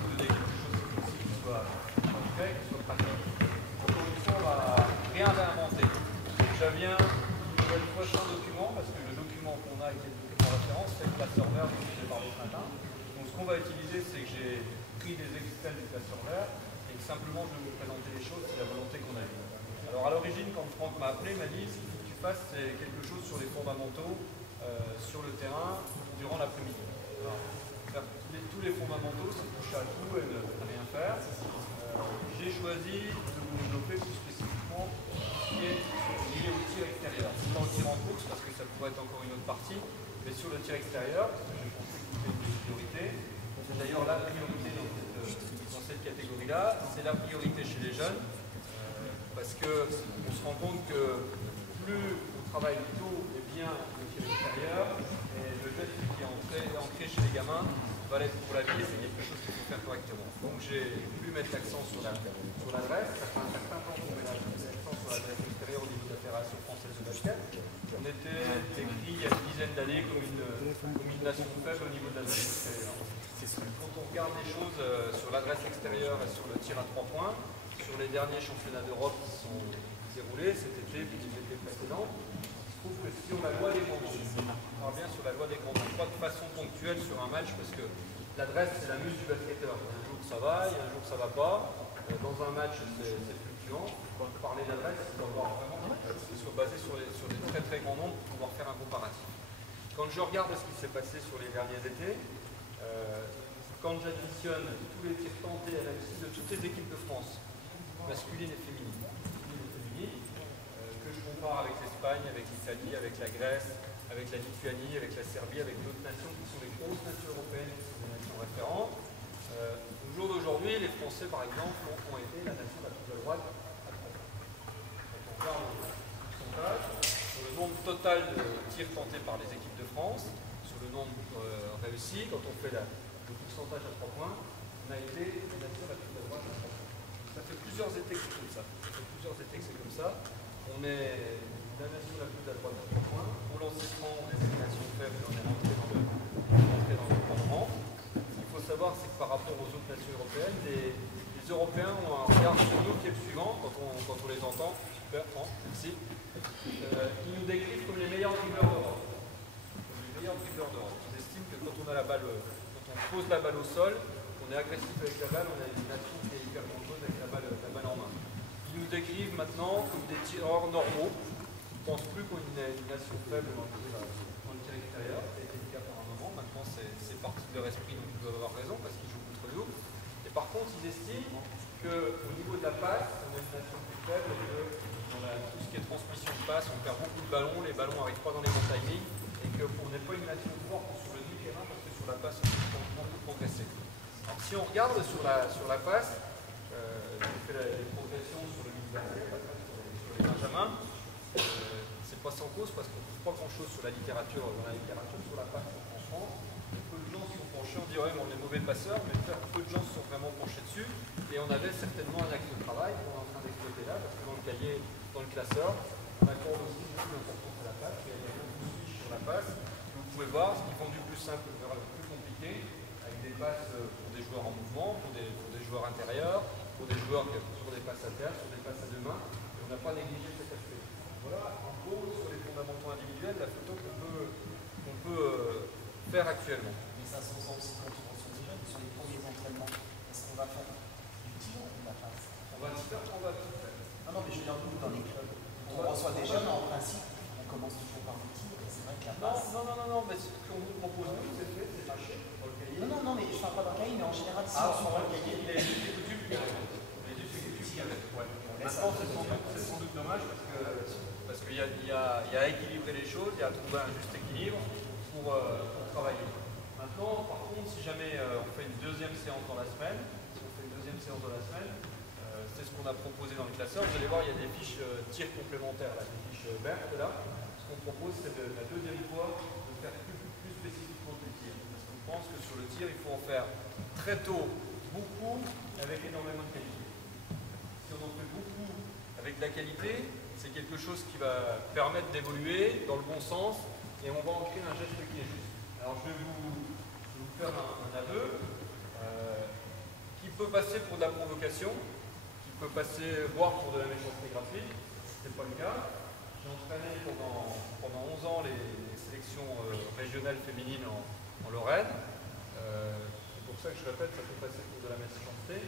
vous donner quelque chose aussi qui soit concret, qui soit pratique. Encore une fois, on va rien réinventer. Je viens une nouvelle fois sans document, parce que le document qu'on a avec les documents référence, c'est le class server dont je vous ai parlé ce matin. Donc ce qu'on va utiliser, c'est que j'ai pris des extraits du class server et que simplement je vais vous présenter les choses, c'est la volonté qu'on a eue. Alors à l'origine, quand Franck m'a appelé, il m'a dit ce qu'il faut que tu fasses, c'est quelque chose sur les fondamentaux, sur le terrain, durant l'après-midi. Faire tous les fondamentaux, c'est toucher à tout et ne rien faire. J'ai choisi de vous développer plus spécifiquement ce qui est lié au tir extérieur. C'est pas au tir en course, parce que ça pourrait être encore une autre partie, mais sur le tir extérieur, parce que j'ai pensé que c'était une priorité. C'est d'ailleurs la priorité dans cette catégorie-là. C'est la priorité chez les jeunes, parce qu'on se rend compte que plus on travaille tôt et bien le tir extérieur, et le geste qui est ancré chez les gamins va l'être pour la vie, et c'est quelque chose qu'il faut faire correctement. Donc j'ai voulu mettre l'accent sur l'adresse. Ça fait un certain temps qu'on met l'accent sur l'adresse extérieure au niveau de la Fédération française de basket. On était décrit il y a une dizaine d'années comme une nation faible au niveau de l'adresse extérieure. Quand on regarde les choses sur l'adresse extérieure et sur le tir à 3 points, sur les derniers championnats d'Europe qui sont déroulés cet été puis l'été précédent, il se trouve que si on a la loi des grands nombres, on revient sur la loi des grands nombres, pas de façon ponctuelle sur un match, parce que l'adresse c'est la muse du basketteur. Il y a un jour ça va, il y a un jour ça va pas. Dans un match c'est fluctuant. Quand on parle d'adresse, il doit avoir vraiment soit basé sur des très très grands nombres pour pouvoir faire un comparatif. Quand je regarde ce qui s'est passé sur les derniers étés, quand j'additionne tous les tirs tentés à la liste de toutes les équipes de France, masculines et féminines, que je compare avec l'Espagne, avec l'Italie, avec la Grèce, avec la Lituanie, avec la Serbie, avec d'autres nations qui sont les grosses nations européennes, qui sont des nations référentes. Au jour d'aujourd'hui, les Français, par exemple, ont été la nation la plus à droite à 3 points. Quand on regarde le pourcentage, sur le nombre total de tirs tentés par les équipes de France, sur le nombre réussi, quand on fait le pourcentage à 3 points, on a été la nation la plus à droite à 3 points. Ça fait plusieurs étés que c'est comme ça. On est la nation la plus à droite à 3 points. Au lancement, on est une nation faible et on est rentré dans le gouvernement. Ce qu'il faut savoir, c'est que par rapport aux autres nations européennes, les Européens ont un regard sur nous qui est le suivant, quand on les entend. Super, merci. Ils nous décrivent comme les meilleurs dribbleurs d'Europe. Ils estiment que quand on a la balle, quand on pose la balle au sol, on est agressif avec la balle, on a une nation qui est hyper dangereuse avec la balle en main. Ils nous décrivent maintenant comme des tireurs normaux. Ils ne pensent plus qu'on est une nation faible dans le tir extérieur. C'était le cas par un moment. Maintenant, c'est parti de leur esprit, donc ils doivent avoir raison parce qu'ils jouent contre nous. Et par contre, ils estiment qu'au niveau de la passe, on est une nation plus faible et que dans tout ce qui est transmission de passe, on perd beaucoup de ballons, les ballons n'arrivent pas dans les bons timings et qu'on n'est pas une nation forte sur le terrain parce que sur la passe, on peut progresser. Alors, si on regarde sur la passe, j'ai fait les progressions sur le mid-basket, sur les benjamins. C'est pas sans cause parce qu'on ne trouve pas grand-chose sur la littérature. Dans la littérature, sur la passe en France, peu de gens se sont penchés, on dirait qu'on est mauvais passeurs, mais peu de gens se sont vraiment penchés dessus. Et on avait certainement un axe de travail qu'on est en train d'exploiter là, parce que dans le cahier, dans le classeur, on accorde aussi beaucoup d'importance à la passe. Il y a beaucoup de switch sur la passe. Vous pouvez voir, ce qui vont du plus simple vers le plus compliqué, avec des passes pour des joueurs en mouvement, pour des joueurs intérieurs, pour des joueurs sur des passes à terre, sur des passes à deux mains, et on n'a pas négligé cet aspect. Voilà, en gros, sur les fondamentaux individuels, la photo qu'on peut faire actuellement. Mais ça se ressent aussi quand on reçoit des jeunes, sur les premiers entraînements. Est-ce qu'on va faire du tir ou de la passe? On va tout faire. Non, mais je veux dire, nous, dans les clubs, on reçoit des jeunes, en principe, on commence toujours par le tir, et c'est vrai que la passe... Non, mais ce qu'on vous propose, nous, c'est lâcher dans le cahier. Non, mais je ne parle pas d'un cahier, mais en général, si on prend le cahier... Il est coutume qu'il y a. Maintenant, c'est sans doute dommage parce qu'il y a à équilibrer les choses, il y a à trouver un juste équilibre pour travailler. Maintenant, par contre, si jamais on fait une deuxième séance dans la semaine, c'est ce qu'on a proposé dans le classeur. Vous allez voir, il y a des fiches tir complémentaires, là, des fiches vertes là. Ce qu'on propose, c'est la deuxième fois de faire plus spécifiquement du tir. Parce qu'on pense que sur le tir, il faut en faire très tôt, beaucoup, avec énormément de qualité. Si on en fait beaucoup avec de la qualité, c'est quelque chose qui va permettre d'évoluer dans le bon sens et on va en créer un geste qui est juste. Alors je vais vous faire un aveu. peut passer pour de la provocation, qui peut passer, voire pour de la méchanceté gratuite. Ce n'est pas le cas. J'ai entraîné pendant 11 ans les sélections régionales féminines en Lorraine. C'est pour ça que je répète, ça peut passer pour de la méchanceté.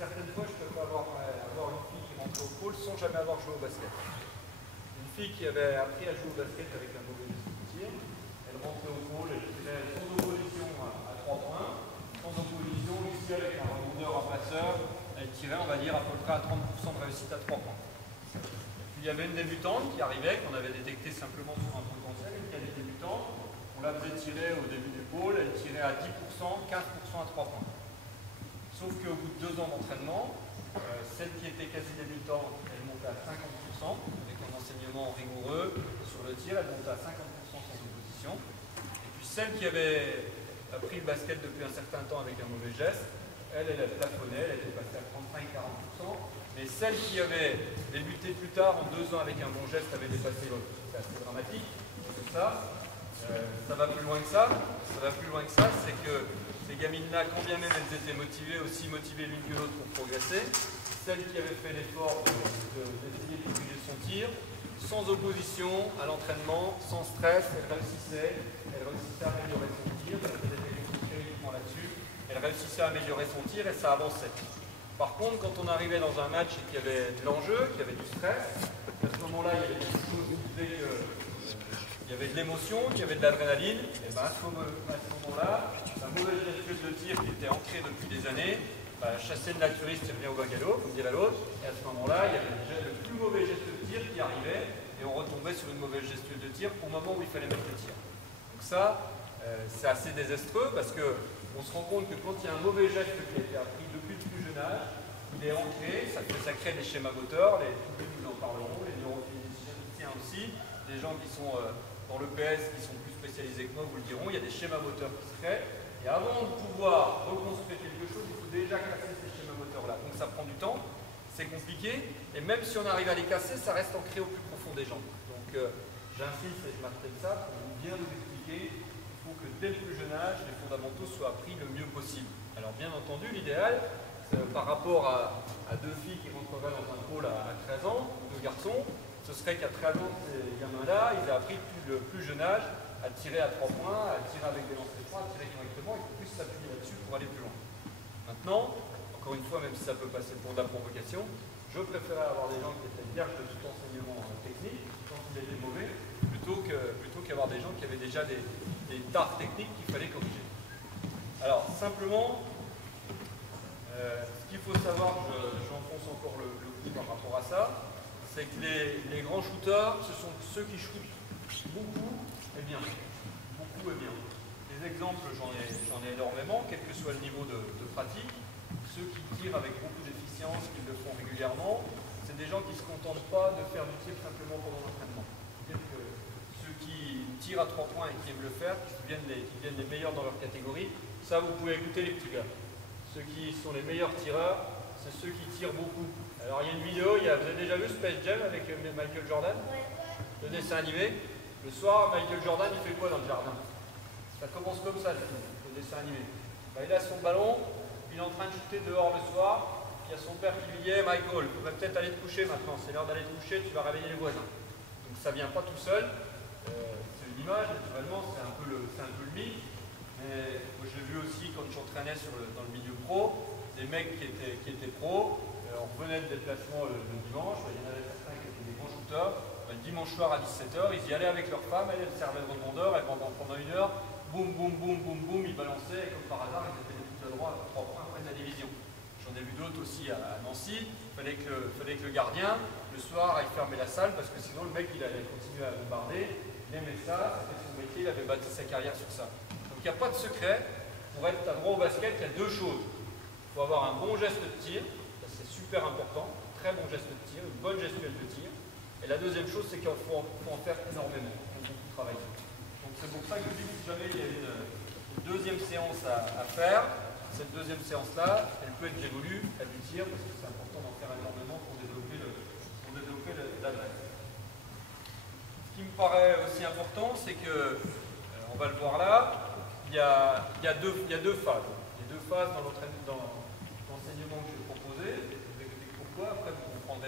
Certaines fois, je peux avoir une fille qui rentre au pôle sans jamais avoir joué au basket. Une fille qui avait appris à jouer au basket avec un mauvais tir, elle rentrait au pôle, elle tirait sans opposition à 3 points, sans opposition, ici avec un rebondeur, un passeur, elle tirait, on va dire, à peu près à 30% de réussite à 3 points. Il y avait une débutante qui arrivait, qu'on avait détecté simplement sur un potentiel, et qui était débutante. On la faisait tirer au début du pôle, elle tirait à 10%, 15% à 3 points. Sauf qu'au bout de 2 ans d'entraînement, celle qui était quasi débutante, elle montait à 50%, avec un enseignement rigoureux sur le tir, elle montait à 50% sans opposition. Et puis celle qui avait appris le basket depuis un certain temps avec un mauvais geste, elle plafonnait, elle était passée à 35-40%. Mais celle qui avait débuté plus tard, en 2 ans avec un bon geste, avait dépassé l'autre. C'est assez dramatique. C'est ça. Ça va plus loin que ça. Ça va plus loin que ça, c'est que ces gamines-là, quand bien même elles étaient motivées, aussi motivées l'une que l'autre pour progresser, celle qui avait fait l'effort d'essayer de corriger son tir, sans opposition à l'entraînement, sans stress, elle réussissait à améliorer son tir, elle faisait des choses uniquement là-dessus, elle réussissait à améliorer son tir et ça avançait. Par contre, quand on arrivait dans un match et qu'il y avait de l'enjeu, qu'il y avait du stress, à ce moment-là, il y avait quelque chose qui faisait qu'il y avait de l'émotion, qu'il y avait de l'adrénaline, et bien à ce moment-là, la mauvaise gestuelle de tir qui était ancrée depuis des années, chasser le naturiste, il revient au bagalo, comme dirait l'autre, et à ce moment-là, il y avait déjà le plus mauvais geste de tir qui arrivait, et on retombait sur une mauvaise gestuelle de tir au moment où il fallait mettre le tir. Donc ça, c'est assez désastreux parce qu'on se rend compte que quand il y a un mauvais geste qui a été appris depuis le plus jeune âge, il est ancré, ça crée des schémas moteurs, les publics nous en parleront, les neurophysiciens aussi, des gens qui sont dans le PS, qui sont plus spécialisés que moi, vous le diront, il y a des schémas moteurs qui se créent, et avant de pouvoir reconstruire quelque chose, il faut déjà casser ces schémas moteurs-là. Donc ça prend du temps, c'est compliqué, et même si on arrive à les casser, ça reste ancré au plus profond des gens. Donc j'insiste et je martèle ça pour bien vous expliquer qu'il faut que dès le plus jeune âge, les fondamentaux soient appris le mieux possible. Alors bien entendu, l'idéal, par rapport à 2 filles qui rentreraient dans un pôle à 13 ans, 2 garçons, ce serait qu'à 13 ans, ces gamins-là, ils aient appris le plus jeune âge à tirer à 3 points, à tirer avec des lancers francs, à tirer correctement, et qu'ils puissent s'appuyer là-dessus pour aller plus loin. Maintenant, encore une fois, même si ça peut passer pour de la provocation, je préférais avoir des gens qui étaient vierges de tout enseignement technique, quand il était mauvais, plutôt qu'avoir des gens qui avaient déjà des tares techniques qu'il fallait corriger. Alors, simplement, ce qu'il faut savoir, j'enfonce encore le coup par rapport à ça, c'est que les grands shooters, ce sont ceux qui shootent beaucoup et bien. Beaucoup et bien. Les exemples, j'en ai énormément, quel que soit le niveau de pratique. Ceux qui tirent avec beaucoup d'efficience, qui le font régulièrement, c'est des gens qui ne se contentent pas de faire du tir simplement pendant l'entraînement. C'est-à-dire que ceux qui tirent à 3 points et qui aiment le faire, qui deviennent les meilleurs dans leur catégorie, ça vous pouvez écouter les petits gars. Ceux qui sont les meilleurs tireurs, c'est ceux qui tirent beaucoup. Alors il y a une vidéo, vous avez déjà vu Space Jam avec Michael Jordan? Le dessin animé. Le soir, Michael Jordan, il fait quoi dans le jardin? Ça commence comme ça, le dessin animé. Il a son ballon, il est en train de shooter dehors le soir, puis il y a son père qui lui dit hey, Michael, tu vas peut-être aller te coucher maintenant, c'est l'heure d'aller te coucher, tu vas réveiller les voisins. Donc ça ne vient pas tout seul, c'est une image, naturellement, c'est un peu le mythe. Mais j'ai vu aussi quand j'entraînais dans le milieu pro, des mecs qui étaient pros, on revenait de déplacement le dimanche, il y en avait certains qui étaient des grands shooters, le dimanche soir à 17h, ils y allaient avec leur femme, elle servait le rebondeur, et pendant 1 heure, boum, boum, boum, boum, boum, ils balançaient, et comme par hasard, ils étaient des coups de droit à 3 points après de la division. J'en ai vu d'autres aussi à Nancy, il fallait que le gardien, le soir, aille fermer la salle, parce que sinon le mec, il allait continuer à bombarder, il aimait ça, c'était son métier, il avait bâti sa carrière sur ça. Donc il n'y a pas de secret, pour être un droit au basket, il y a 2 choses. Il faut avoir un bon geste de tir, ça c'est super important, un très bon geste de tir, une bonne gestuelle de tir. Et la deuxième chose, c'est qu'il faut en faire énormément, il faut beaucoup travailler. Donc c'est pour ça que je dis que si jamais il y a une deuxième séance à faire, cette deuxième séance-là, elle peut être dévolue à du tir, parce que c'est important d'en faire énormément pour développer l'adresse. Ce qui me paraît aussi important, c'est que, on va le voir là, il y a deux phases. Il y a 2 phases dans l'enseignement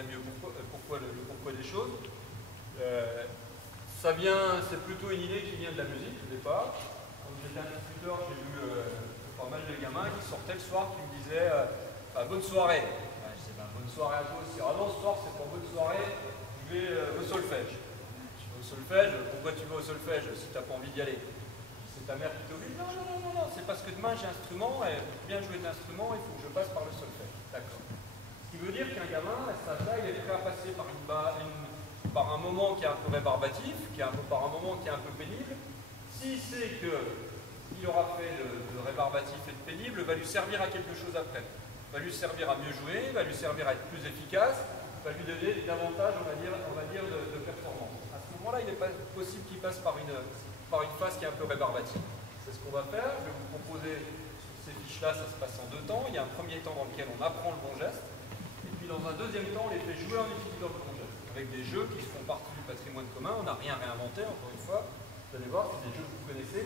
mieux pourquoi des choses. C'est plutôt une idée qui vient de la musique au départ. Quand j'étais instituteur, j'ai vu pas mal de gamins qui sortaient le soir qui me disaient bonne soirée. Je disais bonne soirée à toi aussi. Ah non, ce soir c'est pas bonne soirée, je vais au solfège. Je vais au solfège, pourquoi tu vas au solfège si tu n'as pas envie d'y aller? C'est ta mère qui t'oblige? Non, c'est parce que demain j'ai un instrument et pour bien jouer d'instrument, il faut que je passe par le solfège. D'accord. Ce qui veut dire qu'un gamin, à cet âge-là, il est prêt à passer par un moment qui est un peu rébarbatif, par un moment qui est un peu pénible. S'il sait qu'il aura fait de rébarbatif et de pénible, va lui servir à quelque chose après. Va lui servir à mieux jouer, va lui servir à être plus efficace, va lui donner davantage, on va dire de performance. À ce moment-là, il n'est pas possible qu'il passe par une phase qui est un peu rébarbative. C'est ce qu'on va faire. Je vais vous proposer, sur ces fiches-là, ça se passe en 2 temps. Il y a un premier temps dans lequel on apprend le bon geste, et puis dans un deuxième temps, on les fait jouer en utilisant le bon geste, avec des jeux qui font partie du patrimoine commun. On n'a rien réinventé, encore une fois. Vous allez voir, c'est des jeux que vous connaissez.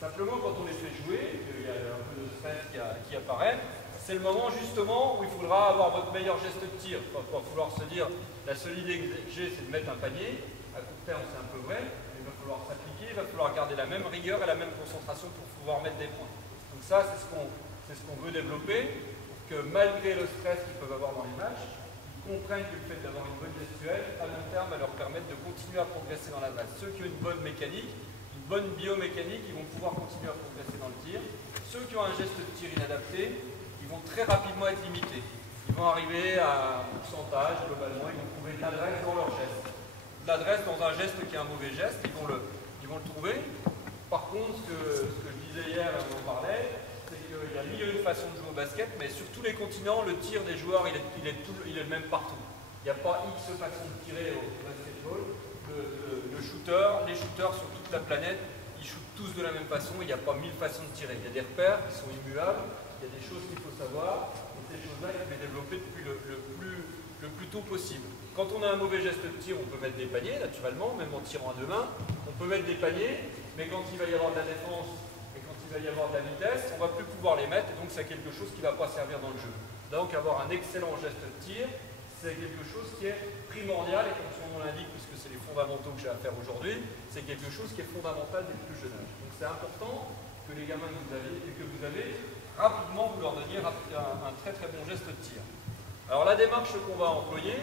Simplement, quand on les fait jouer, il y a un peu de stress qui apparaît, c'est le moment justement où il faudra avoir votre meilleur geste de tir. Il va falloir se dire, la seule idée que j'ai, c'est de mettre un panier. À court terme, c'est un peu vrai, mais il va falloir s'appliquer, il va falloir garder la même rigueur et la même concentration pour pouvoir mettre des points. Donc ça, c'est ce qu'on veut développer, pour que malgré le stress qu'ils peuvent avoir dans les matchs, ils comprennent que le fait d'avoir une bonne gestuelle, à long terme, va leur permettre de continuer à progresser dans la base. Ceux qui ont une bonne mécanique, une bonne biomécanique, ils vont pouvoir continuer à progresser dans le tir. Ceux qui ont un geste de tir inadapté, ils vont très rapidement être limités. Ils vont arriver à un pourcentage, globalement, ils vont trouver de l'adresse dans leur geste. L'adresse dans un geste qui est un mauvais geste, ils vont le trouver. Par contre, ce que je disais hier, on en parlait, c'est qu'il y a 1000 façons de jouer au basket, mais sur tous les continents, le tir des joueurs, il est le même partout. Il n'y a pas X façons de tirer au basketball. Les shooters sur toute la planète, ils shootent tous de la même façon, il n'y a pas 1000 façons de tirer. Il y a des repères qui sont immuables, il y a des choses qu'il faut savoir, et ces choses-là, il faut les développer depuis le plus tôt possible. Quand on a un mauvais geste de tir, on peut mettre des paniers, naturellement, même en tirant à 2 mains. On peut mettre des paniers, mais quand il va y avoir de la défense et quand il va y avoir de la vitesse, on ne va plus pouvoir les mettre, et donc c'est quelque chose qui ne va pas servir dans le jeu. Donc avoir un excellent geste de tir, c'est quelque chose qui est primordial, et comme son nom l'indique, puisque c'est les fondamentaux que j'ai à faire aujourd'hui, c'est quelque chose qui est fondamental dès le plus jeune âge. Donc c'est important que les gamins que vous avez, rapidement vous leur donniez un très très bon geste de tir. Alors la démarche qu'on va employer,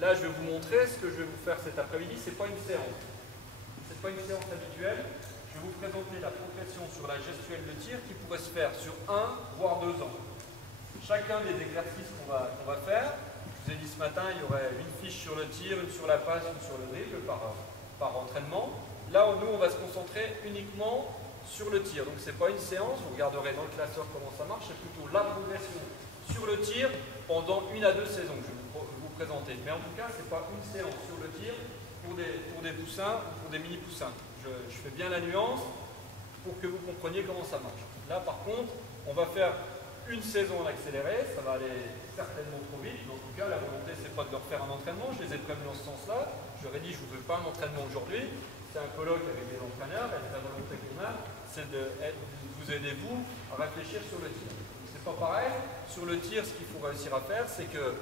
là je vais vous montrer ce que je vais vous faire cet après-midi, c'est pas une séance. C'est pas une séance habituelle. Je vais vous présenter la progression sur la gestuelle de tir qui pourrait se faire sur 1 voire 2 ans. Chacun des exercices qu'on va faire, je vous ai dit ce matin, il y aurait une fiche sur le tir, une sur la passe, une sur le dribble par entraînement. Là, nous, on va se concentrer uniquement sur le tir. Donc, ce n'est pas une séance, vous regarderez dans le classeur comment ça marche, c'est plutôt la progression sur le tir pendant 1 à 2 saisons que je vais vous présenter. Mais en tout cas, ce n'est pas une séance sur le tir pour des poussins ou pour des mini-poussins. Je fais bien la nuance pour que vous compreniez comment ça marche. Là, par contre, on va faire une saison en accéléré, ça va aller certainement trop vite, mais en tout cas, la volonté, c'est pas de leur faire un entraînement, je les ai prévenus dans ce sens-là, je leur ai dit, je ne vous veux pas un entraînement aujourd'hui, c'est un colloque avec des entraîneurs, et la volonté qu'on a, c'est de vous aider, vous, à réfléchir sur le tir. C'est pas pareil, sur le tir, ce qu'il faut réussir à faire, c'est qu'il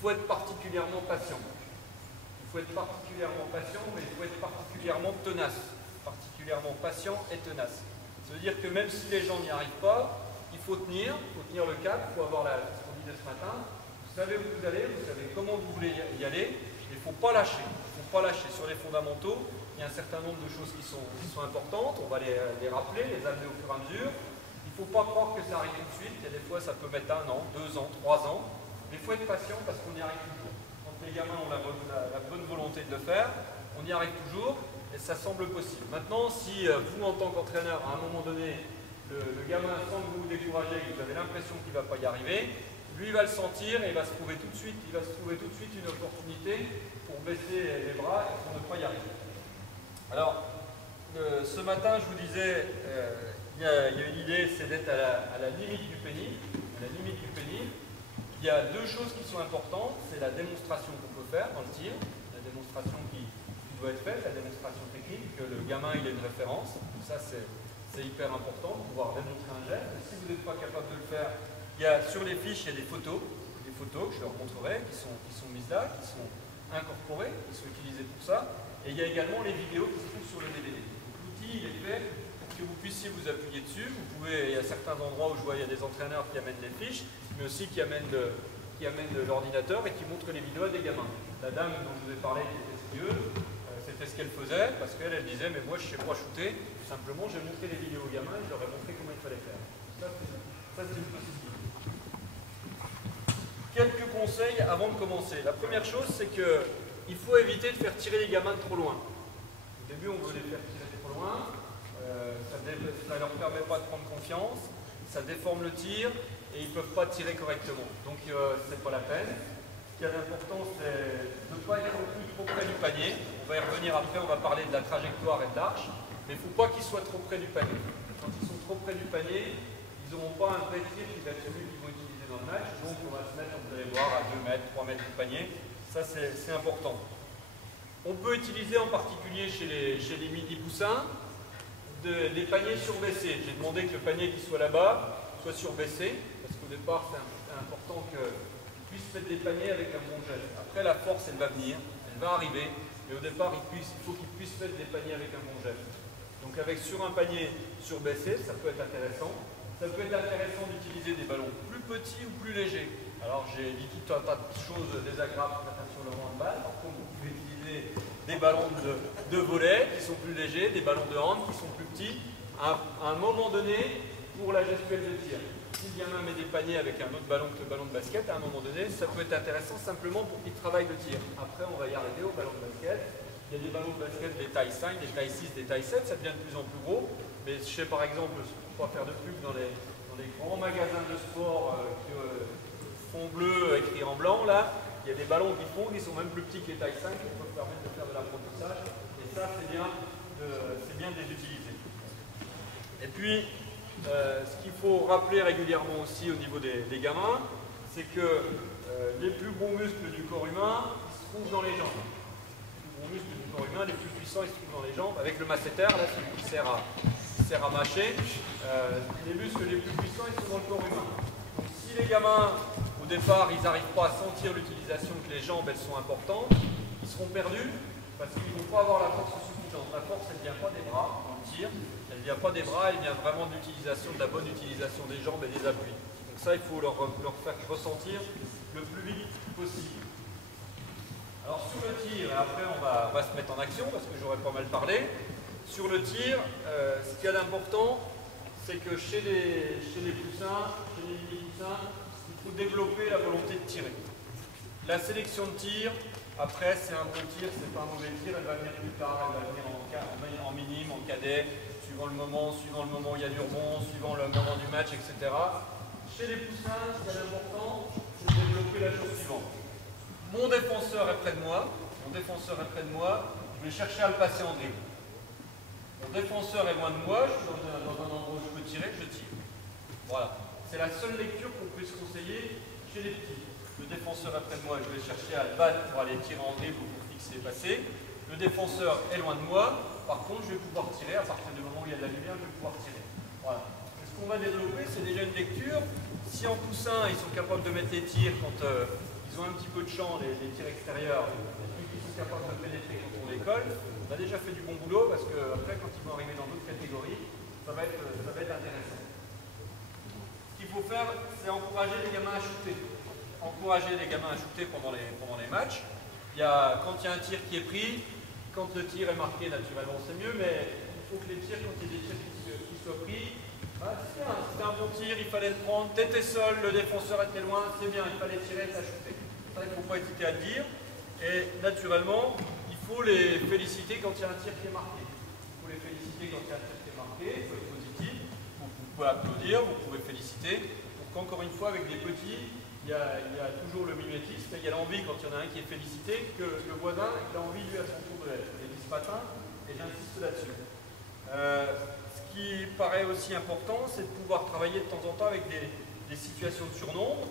faut être particulièrement patient. Il faut être particulièrement patient, mais il faut être particulièrement tenace. Particulièrement patient et tenace. Ça veut dire que même si les gens n'y arrivent pas, il faut tenir le cap, il faut avoir ce qu'on disait ce matin. Vous savez où vous allez, vous savez comment vous voulez y aller, il ne faut pas lâcher. Il ne faut pas lâcher sur les fondamentaux. Il y a un certain nombre de choses qui sont importantes, on va les rappeler, les amener au fur et à mesure. Il ne faut pas croire que ça arrive tout de suite, il y a des fois ça peut mettre 1 an, 2 ans, 3 ans, mais il faut être patient parce qu'on y arrive toujours. Quand les gamins ont la bonne volonté de le faire, on y arrive toujours et ça semble possible. Maintenant, si vous en tant qu'entraîneur, à un moment donné, le gamin, sans que vous vous découragez, que vous avez l'impression qu'il ne va pas y arriver, lui il va le sentir et il va se trouver tout de suite une opportunité pour baisser les bras et pour ne pas y arriver. Alors, ce matin, je vous disais, il y a une idée, c'est d'être à la limite du pénible. Il y a 2 choses qui sont importantes, c'est la démonstration qu'on peut faire dans le tir, la démonstration qui doit être faite, la démonstration technique, que le gamin il ait une référence. Ça, c'est hyper important, de pouvoir démontrer un geste. Si vous n'êtes pas capable de le faire, sur les fiches, il y a des photos photos que je leur montrerai, qui sont mises là, qui sont incorporées, qui sont utilisées pour ça. Et il y a également les vidéos qui se trouvent sur le DVD. L'outil, il est fait pour que vous puissiez vous appuyer dessus. Vous pouvez, il y a certains endroits où je vois, il y a des entraîneurs qui amènent des fiches, mais aussi qui amènent l'ordinateur et qui montrent les vidéos à des gamins. La dame dont je vous ai parlé, qui était skieuse, c'était ce qu'elle faisait, parce qu'elle disait, mais moi je sais pas shooter, simplement j'ai montré les vidéos aux gamins et je leur ai montré comment il fallait faire. Ça c'est une possibilité. Quelques conseils avant de commencer. La première chose, c'est qu'il faut éviter de faire tirer les gamins de trop loin. Au début, on veut les faire tirer de trop loin, ça ne leur permet pas de prendre confiance, ça déforme le tir et ils ne peuvent pas tirer correctement. Donc, ce n'est pas la peine. Ce qui est important, c'est de ne pas être non plus trop près du panier. On va y revenir après, on va parler de la trajectoire et de l'arche, mais il ne faut pas qu'ils soient trop près du panier. Quand ils sont trop près du panier, ils n'auront pas un vrai tir qui va être celui qu'ils vont utiliser dans le match. Donc, on va se mettre, vous allez voir, à 2 mètres, 3 mètres du panier. Ça, c'est important. On peut utiliser en particulier chez les mini-poussins des paniers surbaissés. J'ai demandé que le panier qui soit là-bas soit surbaissé, parce qu'au départ, c'est important qu'ils puissent mettre des paniers avec un bon geste. Après, la force, elle va venir, elle va arriver, mais au départ, il faut qu'ils puissent mettre des paniers avec un bon geste. Donc, sur un panier surbaissé, ça peut être intéressant. Ça peut être intéressant d'utiliser des ballons plus petits ou plus légers. Alors, j'ai dit tout un tas de choses désagréables sur le handball. Par contre, vous pouvez utiliser des ballons de volley qui sont plus légers, des ballons de hand qui sont plus petits, à un moment donné pour la gestuelle de tir. Si le gamin met des paniers avec un autre ballon que le ballon de basket, à un moment donné, ça peut être intéressant simplement pour qu'il travaille le tir. Après, on va y arriver au ballon de basket. Il y a des ballons de basket des tailles 5, des tailles 6, des tailles 7, ça devient de plus en plus gros. Mais je sais par exemple, pour pas faire de pub dans les grands magasins de sport qui fond bleu écrit en blanc, là, il y a des ballons qui fondent, ils sont même plus petits que les tailles 5, qui peuvent permettre de faire de l'apprentissage. Et ça, c'est bien de les utiliser. Et puis, ce qu'il faut rappeler régulièrement aussi au niveau des gamins, c'est que les plus gros muscles du corps humain se trouvent dans les jambes. Les plus gros muscles du corps humain, les plus puissants, ils se trouvent dans les jambes. Avec le masséter, là, celui qui sert à mâcher, les muscles les plus puissants, ils sont dans le corps humain. Donc si les gamins, au départ, ils n'arrivent pas à sentir l'utilisation que les jambes, elles sont importantes, ils seront perdus parce qu'ils ne vont pas avoir la force suffisante. La force, elle ne vient pas des bras dans le tir, elle ne vient pas des bras, elle vient vraiment de l'utilisation, de la bonne utilisation des jambes et des appuis. Donc ça, il faut leur faire ressentir le plus vite possible. Alors sur le tir, et après on va se mettre en action parce que j'aurais pas mal parlé. Sur le tir, ce qu'il y a d'important, c'est que chez les poussins, chez les mini-poussins, il faut développer la volonté de tirer. La sélection de tir, après c'est un bon tir, c'est pas un mauvais tir, elle va venir plus tard, elle va venir en minime, en cadet, suivant le moment où il y a du rebond, suivant le moment du match, etc. Chez les poussins, ce qui est important, c'est de développer la chose suivante. Mon défenseur est près de moi, je vais chercher à le passer en dribble. Mon défenseur est loin de moi, je suis dans un endroit où je peux tirer, je tire. Voilà. C'est la seule lecture qu'on puisse conseiller chez les petits. Le défenseur est près de moi, je vais chercher à le battre pour aller tirer en dribble ou pour fixer et passer. Le défenseur est loin de moi, par contre je vais pouvoir tirer, à partir du moment où il y a de la lumière, je vais pouvoir tirer. Voilà. Et ce qu'on va développer, c'est déjà une lecture. Si en poussin, ils sont capables de mettre les tirs quand ils ont un petit peu de champ, les tirs extérieurs, et puis qu'ils sont capables de pénétrer quand on les colle, on a déjà fait du bon boulot parce que après, quand ils vont arriver dans d'autres catégories, ça va être intéressant. Ce qu'il faut faire, c'est encourager les gamins à shooter. Encourager les gamins à shooter pendant les matchs. Quand il y a un tir qui est pris, quand le tir est marqué, naturellement, c'est mieux, mais il faut que les tirs, quand il y a des tirs qui soient pris, c'était un bon tir, il fallait le prendre, t'étais seul, le défenseur était loin, c'est bien, il fallait tirer, t'as shooté. Ça, il ne faut pas hésiter à le dire. Et naturellement, il faut les féliciter quand il y a un tir qui est marqué. Il faut les féliciter quand il y a un tir qui est marqué, il faut être positif. Vous pouvez applaudir, vous pouvez féliciter. Pour qu'encore une fois, avec des petits, il y a toujours le mimétisme, il y a l'envie quand il y en a un qui est félicité, que le voisin ait envie lui à son tour de l'être. Je l'ai dit ce matin et j'insiste là-dessus. Ce qui paraît aussi important, c'est de pouvoir travailler de temps en temps avec des situations de surnombre.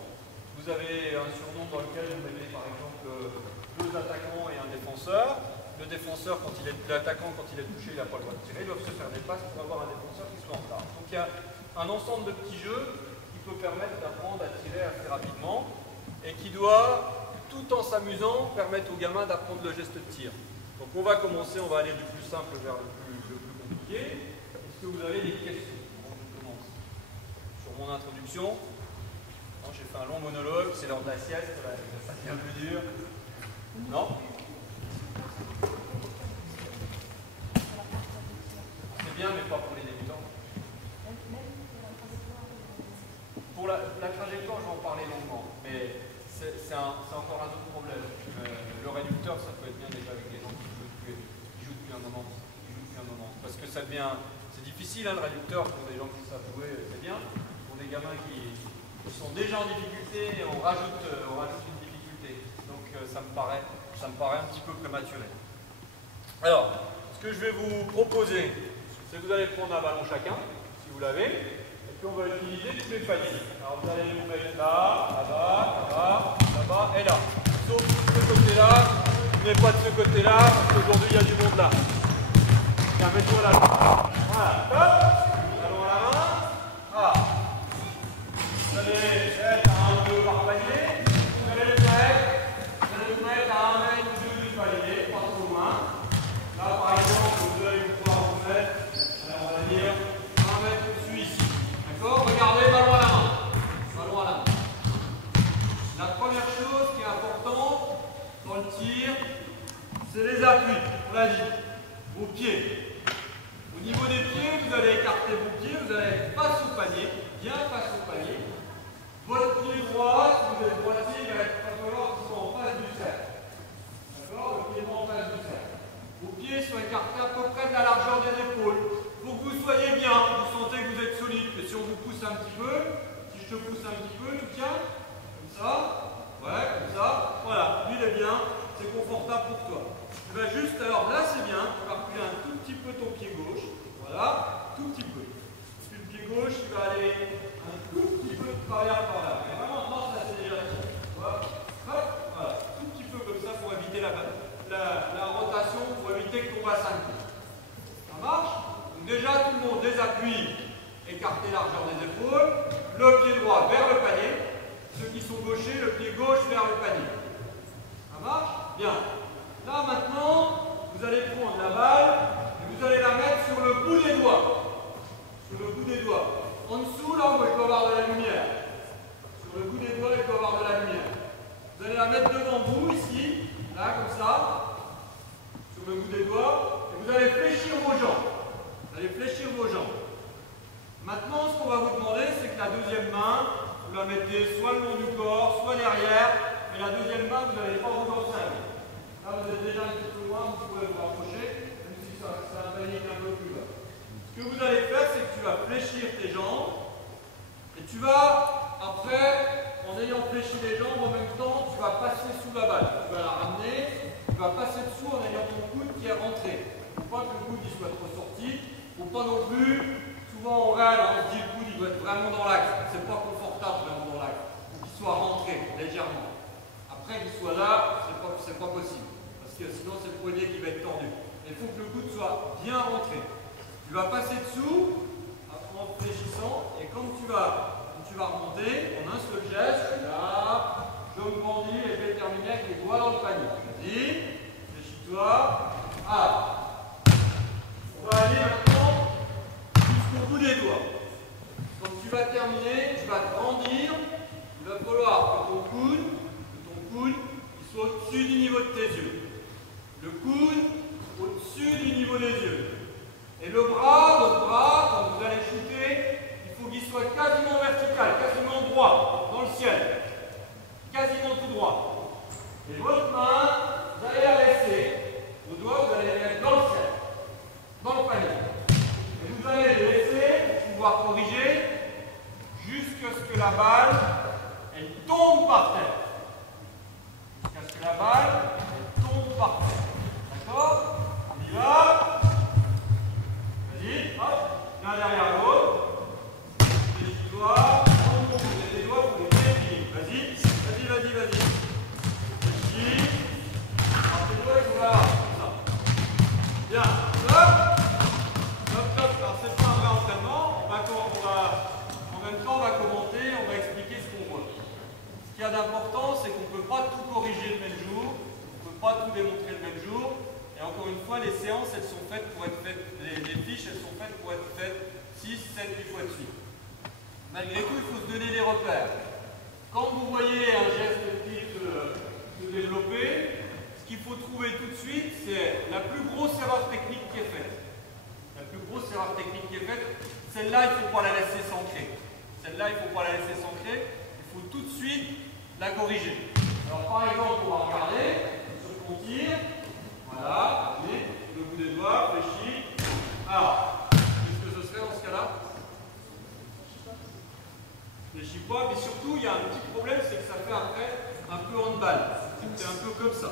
Vous avez un surnombre dans lequel vous mettez par exemple 2 attaquants et un défenseur. L'attaquant, quand il est touché, il n'a pas le droit de tirer, ils doivent se faire des passes pour avoir un défenseur qui soit en retard. Donc il y a un ensemble de petits jeux qui peut permettre d'apprendre à tirer assez rapidement. et qui doit, tout en s'amusant, permettre aux gamins d'apprendre le geste de tir. Donc on va commencer, on va aller du plus simple vers le plus compliqué. Est-ce que vous avez des questions? Je commence sur mon introduction. J'ai fait un long monologue, c'est l'heure de la sieste, là, ça devient plus dur. Non? C'est bien, mais pas pour les débutants. Pour la trajectoire, je vais en parler longuement, mais c'est encore un autre problème. Le réducteur, ça peut être bien déjà avec des gens qui jouent depuis un moment. Parce que ça devient... C'est difficile, hein, le réducteur, pour des gens qui savent jouer, c'est bien. Pour des gamins qui sont déjà en difficulté, on rajoute une difficulté. Donc ça me paraît un petit peu prématuré. Alors, ce que je vais vous proposer, c'est que vous allez prendre un ballon chacun, si vous l'avez, et puis on va utiliser tous les paniers. Alors vous allez vous mettre là, là-bas, là-bas, là-bas et là. Sauf de ce côté-là, mais pas de ce côté-là, parce qu'aujourd'hui il y a du monde là. Tiens, mets-toi là. Voilà, hop, ballon à la main. Ah. Vous allez être à 1 ou 2 par panier. Vous allez le mettre à 1 mètre ou 2 du panier, pas trop loin. Là par exemple, vous allez pouvoir vous mettre, on va dire, 1 mètre au-dessus ici. D'accord? Regardez, ballon à la main. Ballon à la main. La première chose qui est importante dans le tir, c'est les appuis. On l'a dit. Vos pieds. Au niveau des pieds, vous allez écarter vos pieds, vous allez être face au panier, bien face au panier. Votre pied droit, si vous êtes droitier, il va falloir qu'il soit en face du cercle. D'accord? Le pied droit en face du cercle. Vos pieds sont écartés à peu près de la largeur des épaules. Pour que vous soyez bien, vous sentez que vous êtes solide. Et si on vous pousse un petit peu, si je te pousse un petit peu, tu tiens, comme ça, ouais, comme ça, voilà, lui il est bien, c'est confortable pour toi. Tu vas juste, alors là c'est bien, tu vas reculer un tout petit peu ton pied gauche, voilà, tout petit peu. Puis le pied gauche, il va aller un tout petit peu de travers par là. Mais vraiment, non, ça c'est déjà la tire. Hop, voilà, tout petit peu comme ça pour éviter la rotation, pour éviter que ton bassin coule. Ça marche? Donc déjà, tout le monde, des appuis, écarter largeur des épaules, le pied droit vers le panier, ceux qui sont gauchers, le pied gauche vers le panier. Ça marche? Bien. Là maintenant, vous allez prendre la balle et vous allez la mettre sur le bout des doigts. Sur le bout des doigts. En dessous, là, moi je peux avoir de la lumière. Sur le bout des doigts, je peux avoir de la lumière. Vous allez la mettre devant vous, ici, là, comme ça, sur le bout des doigts, et vous allez fléchir vos jambes. Vous allez fléchir vos jambes. Maintenant, ce qu'on va vous demander, c'est que la deuxième main, vous la mettez soit le long du corps, soit derrière, et la deuxième main, vous n'allez pas vous en servir. Là, vous êtes déjà un petit peu loin, vous pouvez vous rapprocher, même si ça panique un peu plus bas. Ce que vous allez faire, c'est que tu vas fléchir tes jambes, et tu vas, après, en ayant fléchi les jambes, en même temps, tu vas passer sous la balle. Tu vas la ramener, tu vas passer dessous en ayant ton coude qui est rentré. Il ne faut pas que le coude il soit trop sorti, il ne faut pas non plus, souvent on rêve, on se dit le coude il doit être vraiment dans l'axe. C'est pas confortable vraiment dans l'axe. Il faut qu'il soit rentré légèrement. Après qu'il soit là, c'est pas possible. Parce que sinon c'est le poignet qui va être tordu. Il faut que le coude soit bien rentré. Tu vas passer dessous en fléchissant et quand tu vas remonter en un seul geste, là, je me grandis et je vais terminer avec les doigts dans le panier. Vas-y, fléchis-toi. Ah. On va aller maintenant jusqu'au bout des doigts. Quand tu vas terminer, tu vas te grandir. Il va falloir que ton coude il soit au-dessus du niveau de tes yeux. Le coude au-dessus du niveau des yeux. Et votre bras, quand vous allez shooter, il faut qu'il soit quasiment vertical, quasiment droit, dans le ciel. Quasiment tout droit. Et votre main, vous allez la laisser. Vos doigts, vous allez les mettre dans le ciel, dans le panier. Et vous allez les laisser pour pouvoir corriger jusqu'à ce que la balle, elle tombe par terre. Jusqu'à ce que la balle, elle tombe par terre. D'accord? On y va. Vas-y, hop, l'un derrière l'autre. Les doigts, vous mettez les doigts pour les déplier. Vas-y, vas-y. Vas-y. Alors tes doigts, ils sont là, comme ça. Bien, hop. Alors c'est pas un vrai entraînement. En même temps, on va commenter, on va expliquer ce qu'on voit. Ce qui qu'il y a d'important, c'est qu'on ne peut pas tout corriger le même jour, on ne peut pas tout démontrer le même jour. Et encore une fois, les séances, elles sont faites pour être faites, les fiches, elles sont faites pour être faites 6, 7, 8 fois de suite. Malgré tout, il faut se donner des repères. Quand vous voyez un geste type se développer, ce qu'il faut trouver tout de suite, c'est la plus grosse erreur technique qui est faite. La plus grosse erreur technique qui est faite, celle-là, il ne faut pas la laisser s'ancrer. Celle-là, il ne faut pas la laisser s'ancrer. Il faut tout de suite la corriger. Alors, par exemple, on va regarder ce qu'on tire. Voilà, le bout des doigts, fléchi. Alors, qu'est-ce que ce serait dans ce cas-là? Fléchis pas, mais surtout, il y a un petit problème, c'est que ça fait après un peu handball. C'est un peu comme ça.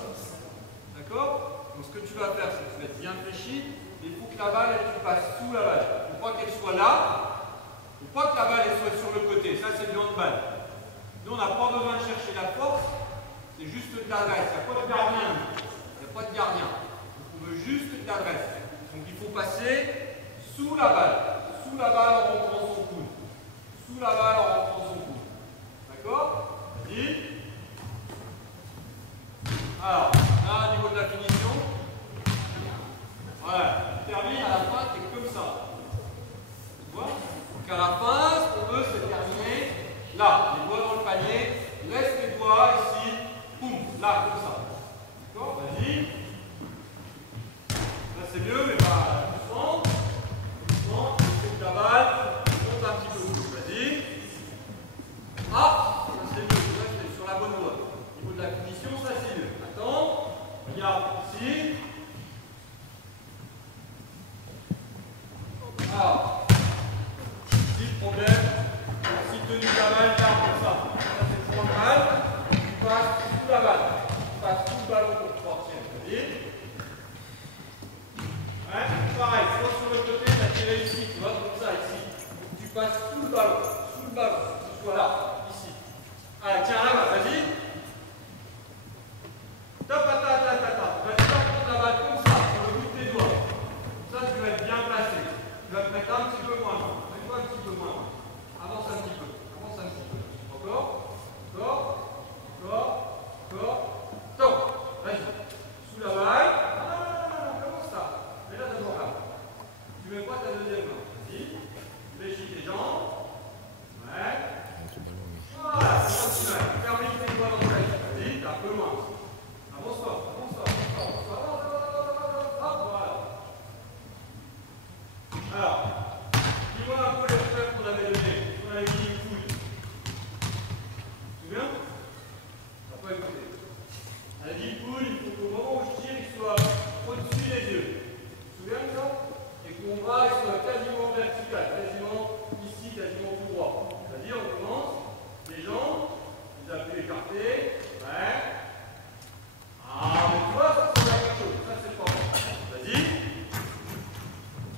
D'accord? Donc, ce que tu vas faire, c'est que tu vas être bien fléchi. Il faut que la balle, elle passe sous la balle. Il ne faut pas qu'elle soit là. Il ne faut pas que la balle elle soit sur le côté. Ça, c'est du handball. Nous, on n'a pas besoin de chercher la force. C'est juste de l'adresse. Il n'y a pas de gardien. Il n'y a pas de gardien. On veut juste de l'adresse. Donc, il faut passer sous la balle. Sous la balle en rentrant son coude. Sous la balle en rentrant son coude. D'accord? Vas-y. Alors, là, au niveau de la finition, voilà, tu termines à la fin, tu es comme ça. Tu vois? Donc à la fin, ce qu'on veut, c'est terminer là, les doigts dans le panier, laisse les doigts ici, boum, là, comme ça. D'accord? Vas-y. Là, c'est mieux, mais pas doucement. Doucement, c'est la balle, monte un petit peu. Vas-y. Ah, ça c'est mieux, là, c'est sur la bonne voie. Au niveau de la finition, ça c'est mieux. Attends, regarde ici. Alors, si le problème, si tu tenais la balle, là, comme ça c'est trop mal, tu passes sous la balle. Tu passes sous le ballon pour pouvoir tirer. Vas-y. Ouais, pareil, soit sur le côté, tu as tiré ici, tu vois, comme ça, ici. Tu passes sous le ballon, tu sois là, ici. Allez, tiens là-bas, vas-y. Top, vas-y, prendre la balle comme ça, sur le bout de tes doigts. Ça, tu vas être bien placé. Tu vas te mettre un petit peu moins loin. Mets-toi un petit peu moins loin. Avance un petit peu. Avance un petit peu. Encore. Top. Vas-y. Sous la balle. Non, comment ça? Mets-la d'abord là. Tu mets pas ta deuxième main. Vas-y. Fléchis tes jambes. Ouais. Voilà, c'est pas mal. Termine tes doigts dans le tête. Vas-y, t'es un peu loin. Avance-toi. Voilà. Alors, dis-moi un peu les repères qu'on avait donnés. On avait dit une coude. Tu te souviens? Tu n'as pas écouté. On a dit coude, il faut qu'au moment où je tire, il soit au-dessus des yeux. Tu te souviens de ça? Et que mon bras soit quasiment vertical, quasiment ici, quasiment tout droit. C'est-à-dire, on commence, les jambes, les appuis écartés. Ouais. Ah, mais tu vois, ça c'est quelque chose. Ça c'est pas bon. Vas-y.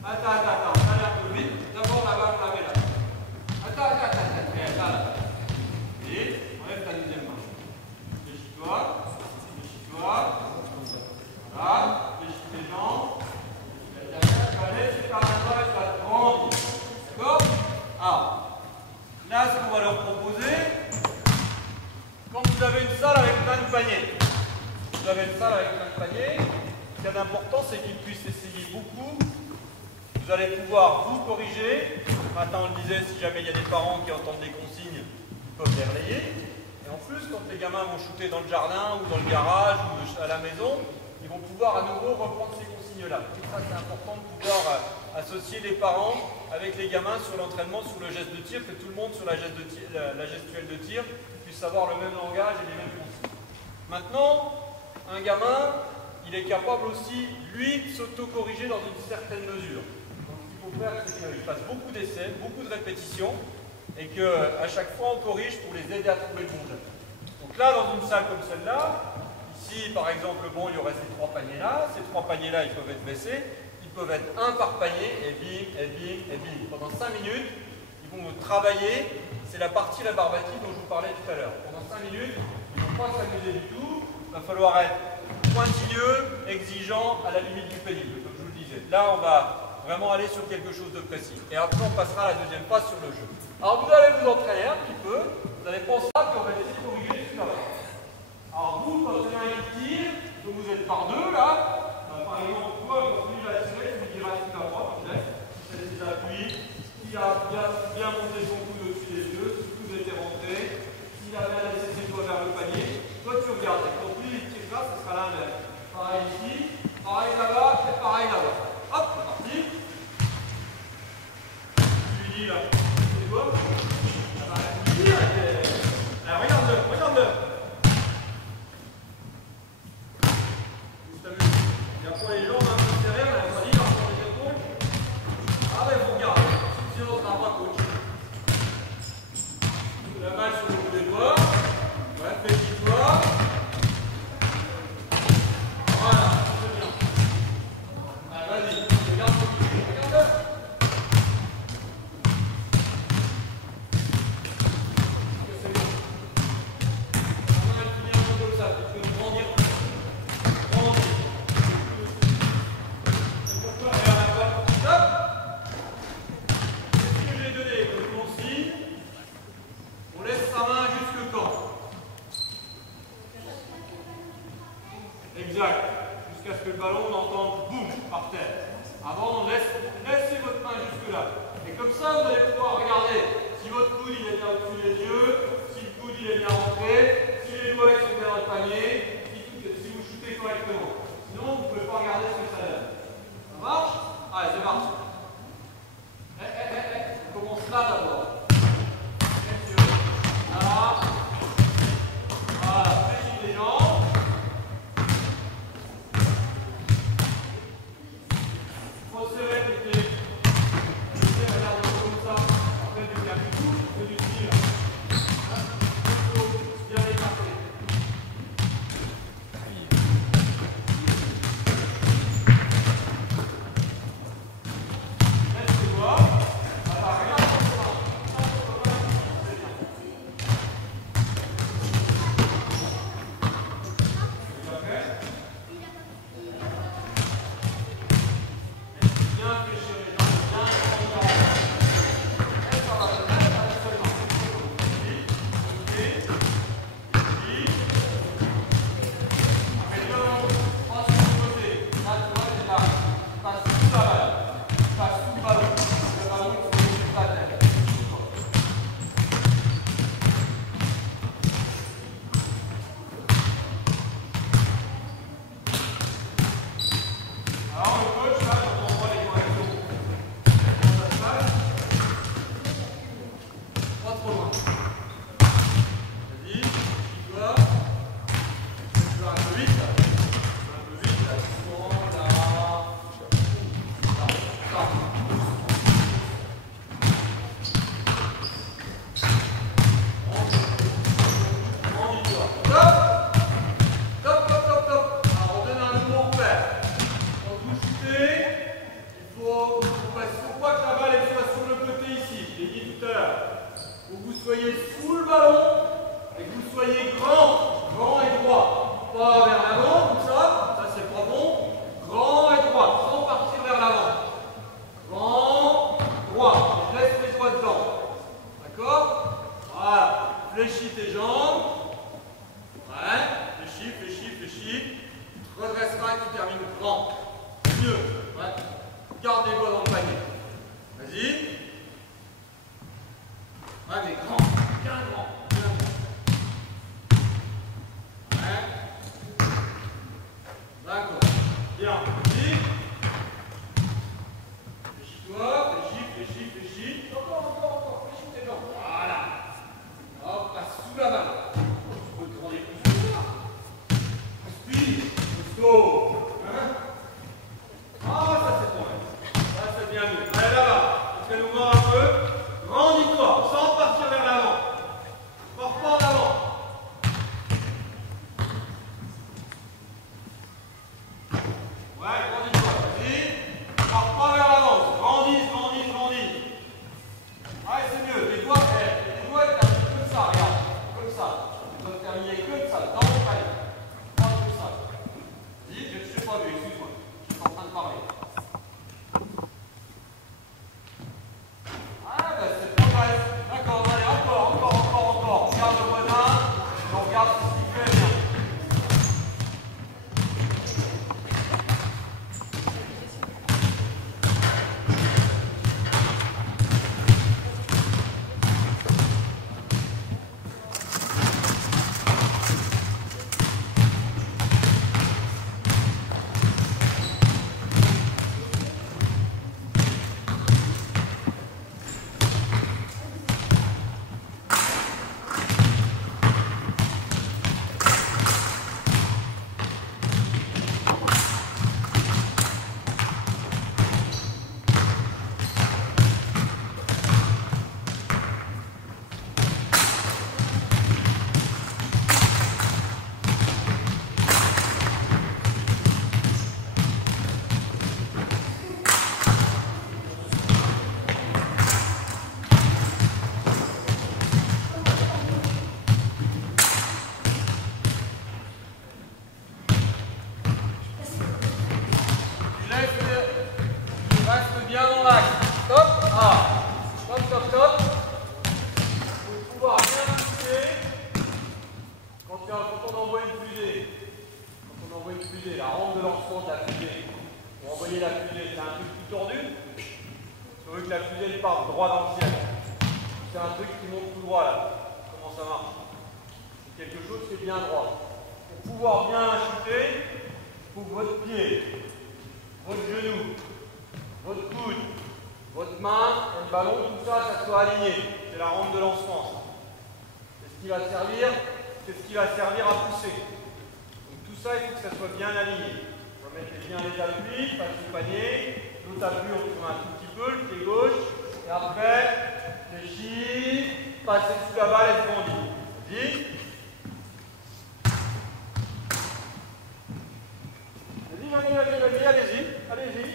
Attends, ça allait un peu vite. D'abord la balle, on la met là. Attends. Là. Et enlève ta deuxième main. Fléchis-toi. Voilà. Fléchis tes jambes. Tu vas laisser ta main droite, tu vas te rendre. D'accord? Alors, là, ce qu'on va leur proposer, quand vous avez une salle avec plein de paniers, ce qu'il y a d'important, c'est qu'ils puissent essayer beaucoup. Vous allez pouvoir vous corriger. Maintenant, on le disait, si jamais il y a des parents qui entendent des consignes, ils peuvent les relayer. Et en plus, quand les gamins vont shooter dans le jardin ou dans le garage ou à la maison, ils vont pouvoir à nouveau reprendre ces consignes-là. Et ça, c'est important de pouvoir associer les parents avec les gamins sur l'entraînement, sur le geste de tir, que tout le monde sur la gestuelle de tir puisse avoir le même langage et les mêmes consignes. Maintenant, un gamin, il est capable aussi, lui, de s'auto-corriger dans une certaine mesure. Donc, ce qu'il faut faire, c'est qu'il fasse beaucoup d'essais, beaucoup de répétitions, et qu'à chaque fois, on corrige pour les aider à trouver le bon geste. Donc là, dans une salle comme celle-là, ici, par exemple, bon, il y aurait ces trois paniers-là. Ces trois paniers-là, ils peuvent être baissés. Ils peuvent être un par panier, et bing. Pendant 5 minutes, ils vont travailler. C'est la partie rébarbative dont je vous parlais tout à l'heure. Pendant 5 minutes, ils ne vont pas s'amuser du tout. Il va falloir être pointilleux, exigeant, à la limite du pénible, comme je vous le disais. Là, on va vraiment aller sur quelque chose de précis. Et après, on passera à la deuxième phase sur le jeu. Alors, vous allez vous entraîner un petit peu. Vous allez penser qu'on va essayer de corriger par deux là. Par exemple, toi, quand lui va tirer, tu lui diras si tu vas pas, tu laisses. Si c'est des appuis, s'il a bien monté son coude au-dessus des yeux, si le coude était rentré, s'il a bien laissé ses doigts vers le panier, toi tu regardes. Et quand lui il tire là, ce sera l'inverse. Pareil ici, pareil là-bas et pareil là-bas. Hop, c'est parti. Tu lui dis là, c'est quoi? Regarde-le, regarde-le. Il a pas les jambes un peu serrées, on a pas dit, il a pas les épaules. Ah ben faut regarder, sinon on ne sera pas coach. La balle sur le bout des doigts. Ouais, fais-toi. Voilà, c'est bien. Allez, vas-y, regarde, regarde-le. C'est bon. Maintenant, elle finit un peu comme ça, tu peux grandir. Grandir. C'est pourquoi, regarde la balle. Hop. Qu'est-ce que j'ai donné comme consigne? On laisse sa main jusque quand? Exact. Jusqu'à ce que le ballon on entende boum par terre. Avant, on laissez votre main jusque là. Et comme ça, vous allez pouvoir regarder si votre coude il est bien au-dessus des yeux, si le coude il est bien rentré, si les doigts sont bien dans le panier, si vous shootez correctement. Sinon, vous ne pouvez pas regarder ce que ça donne. Ça marche? Allez, c'est parti. On commence là d'abord. Là. Voilà, fléchis les jambes. Faut serrer tes pieds. Regarde comme ça. Après, du bien du tout, c'est du style. Il faut bien écarter. Laisse-toi. Voilà, regarde comme ça. C'est bien. Soyez sous le ballon et que vous soyez grand et droit. Pas vers l'avant, comme ça c'est pas bon. Grand et droit, sans partir vers l'avant. Grand, droit, je laisse les doigts dedans. D'accord? Voilà, fléchis tes jambes. Ouais, fléchis. Tu redresseras et tu termines grand. Mieux, ouais. Garde les doigts dans le panier. Vas-y. Ouais, mais grand, bien grand. Ouais. une fusée, la rampe de lancement de la fusée, pour envoyer la fusée, c'est un truc tout tordu. Si on veut que la fusée parte droit dans le ciel, c'est un truc qui monte tout droit là. Comment ça marche? C'est quelque chose qui est bien droit. Pour pouvoir bien chuter, il faut que votre pied, votre genou, votre coude, votre main et le ballon, tout ça, ça soit aligné. C'est la rampe de lancement. C'est ce qui va servir à pousser. Donc tout ça, il faut que ça soit bien aligné. On va mettre bien les appuis, face au panier. L'autre appui, on tourne un tout petit peu, le pied gauche. Et après, fléchis, passez sous la balle et rebondis. Vas-y. Allez-y.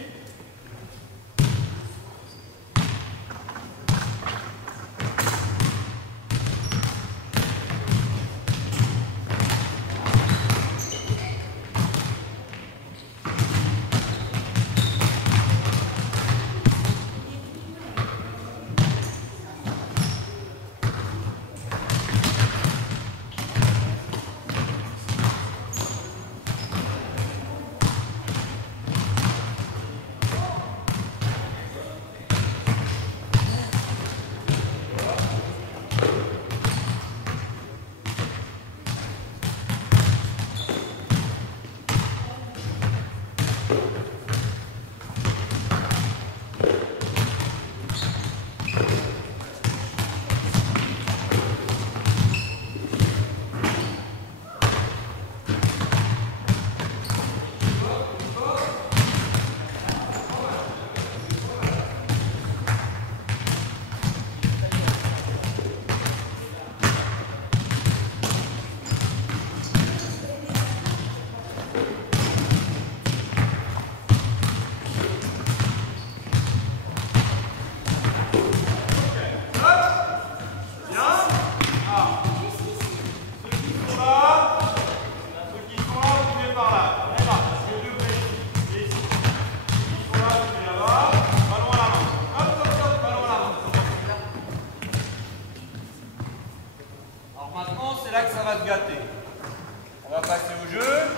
On va passer au jeu.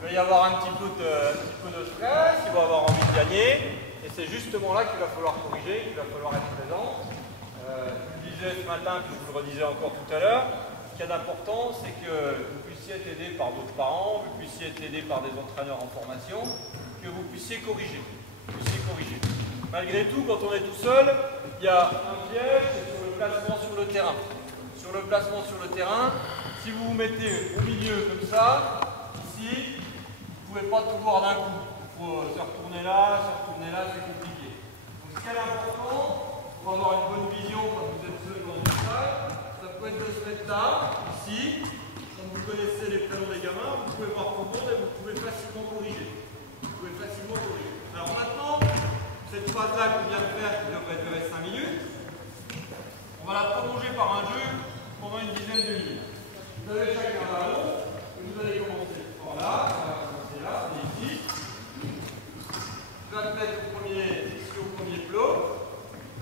Il va y avoir un petit peu de stress, il va avoir envie de gagner. Et c'est justement là qu'il va falloir corriger, qu'il va falloir être présent. Je le disais ce matin, puis je vous le redisais encore tout à l'heure. Ce qu'il y a d'important, c'est que vous puissiez être aidé par d'autres parents, vous puissiez être aidé par des entraîneurs en formation, que vous puissiez corriger. Malgré tout, quand on est tout seul, il y a un piège, c'est sur le placement sur le terrain. Sur le placement sur le terrain, si vous vous mettez au milieu comme ça, ici, vous ne pouvez pas tout voir d'un coup. Il faut se retourner là, c'est compliqué. Donc ce qui est important, pour avoir une bonne vision quand vous êtes seul dans une salle, ça peut être de se mettre là, ici. Comme vous connaissez les prénoms des gamins, vous pouvez voir tout le monde et vous pouvez facilement corriger. Alors maintenant, cette phase-là qu'on vient de faire, qui devrait durer 5 minutes, on va la prolonger par un jeu pendant une dizaine de minutes. Vous avez chacun un ballon, et vous allez commencer par là, ça va commencer là, c'est ici. Tu vas te mettre ici au premier plot,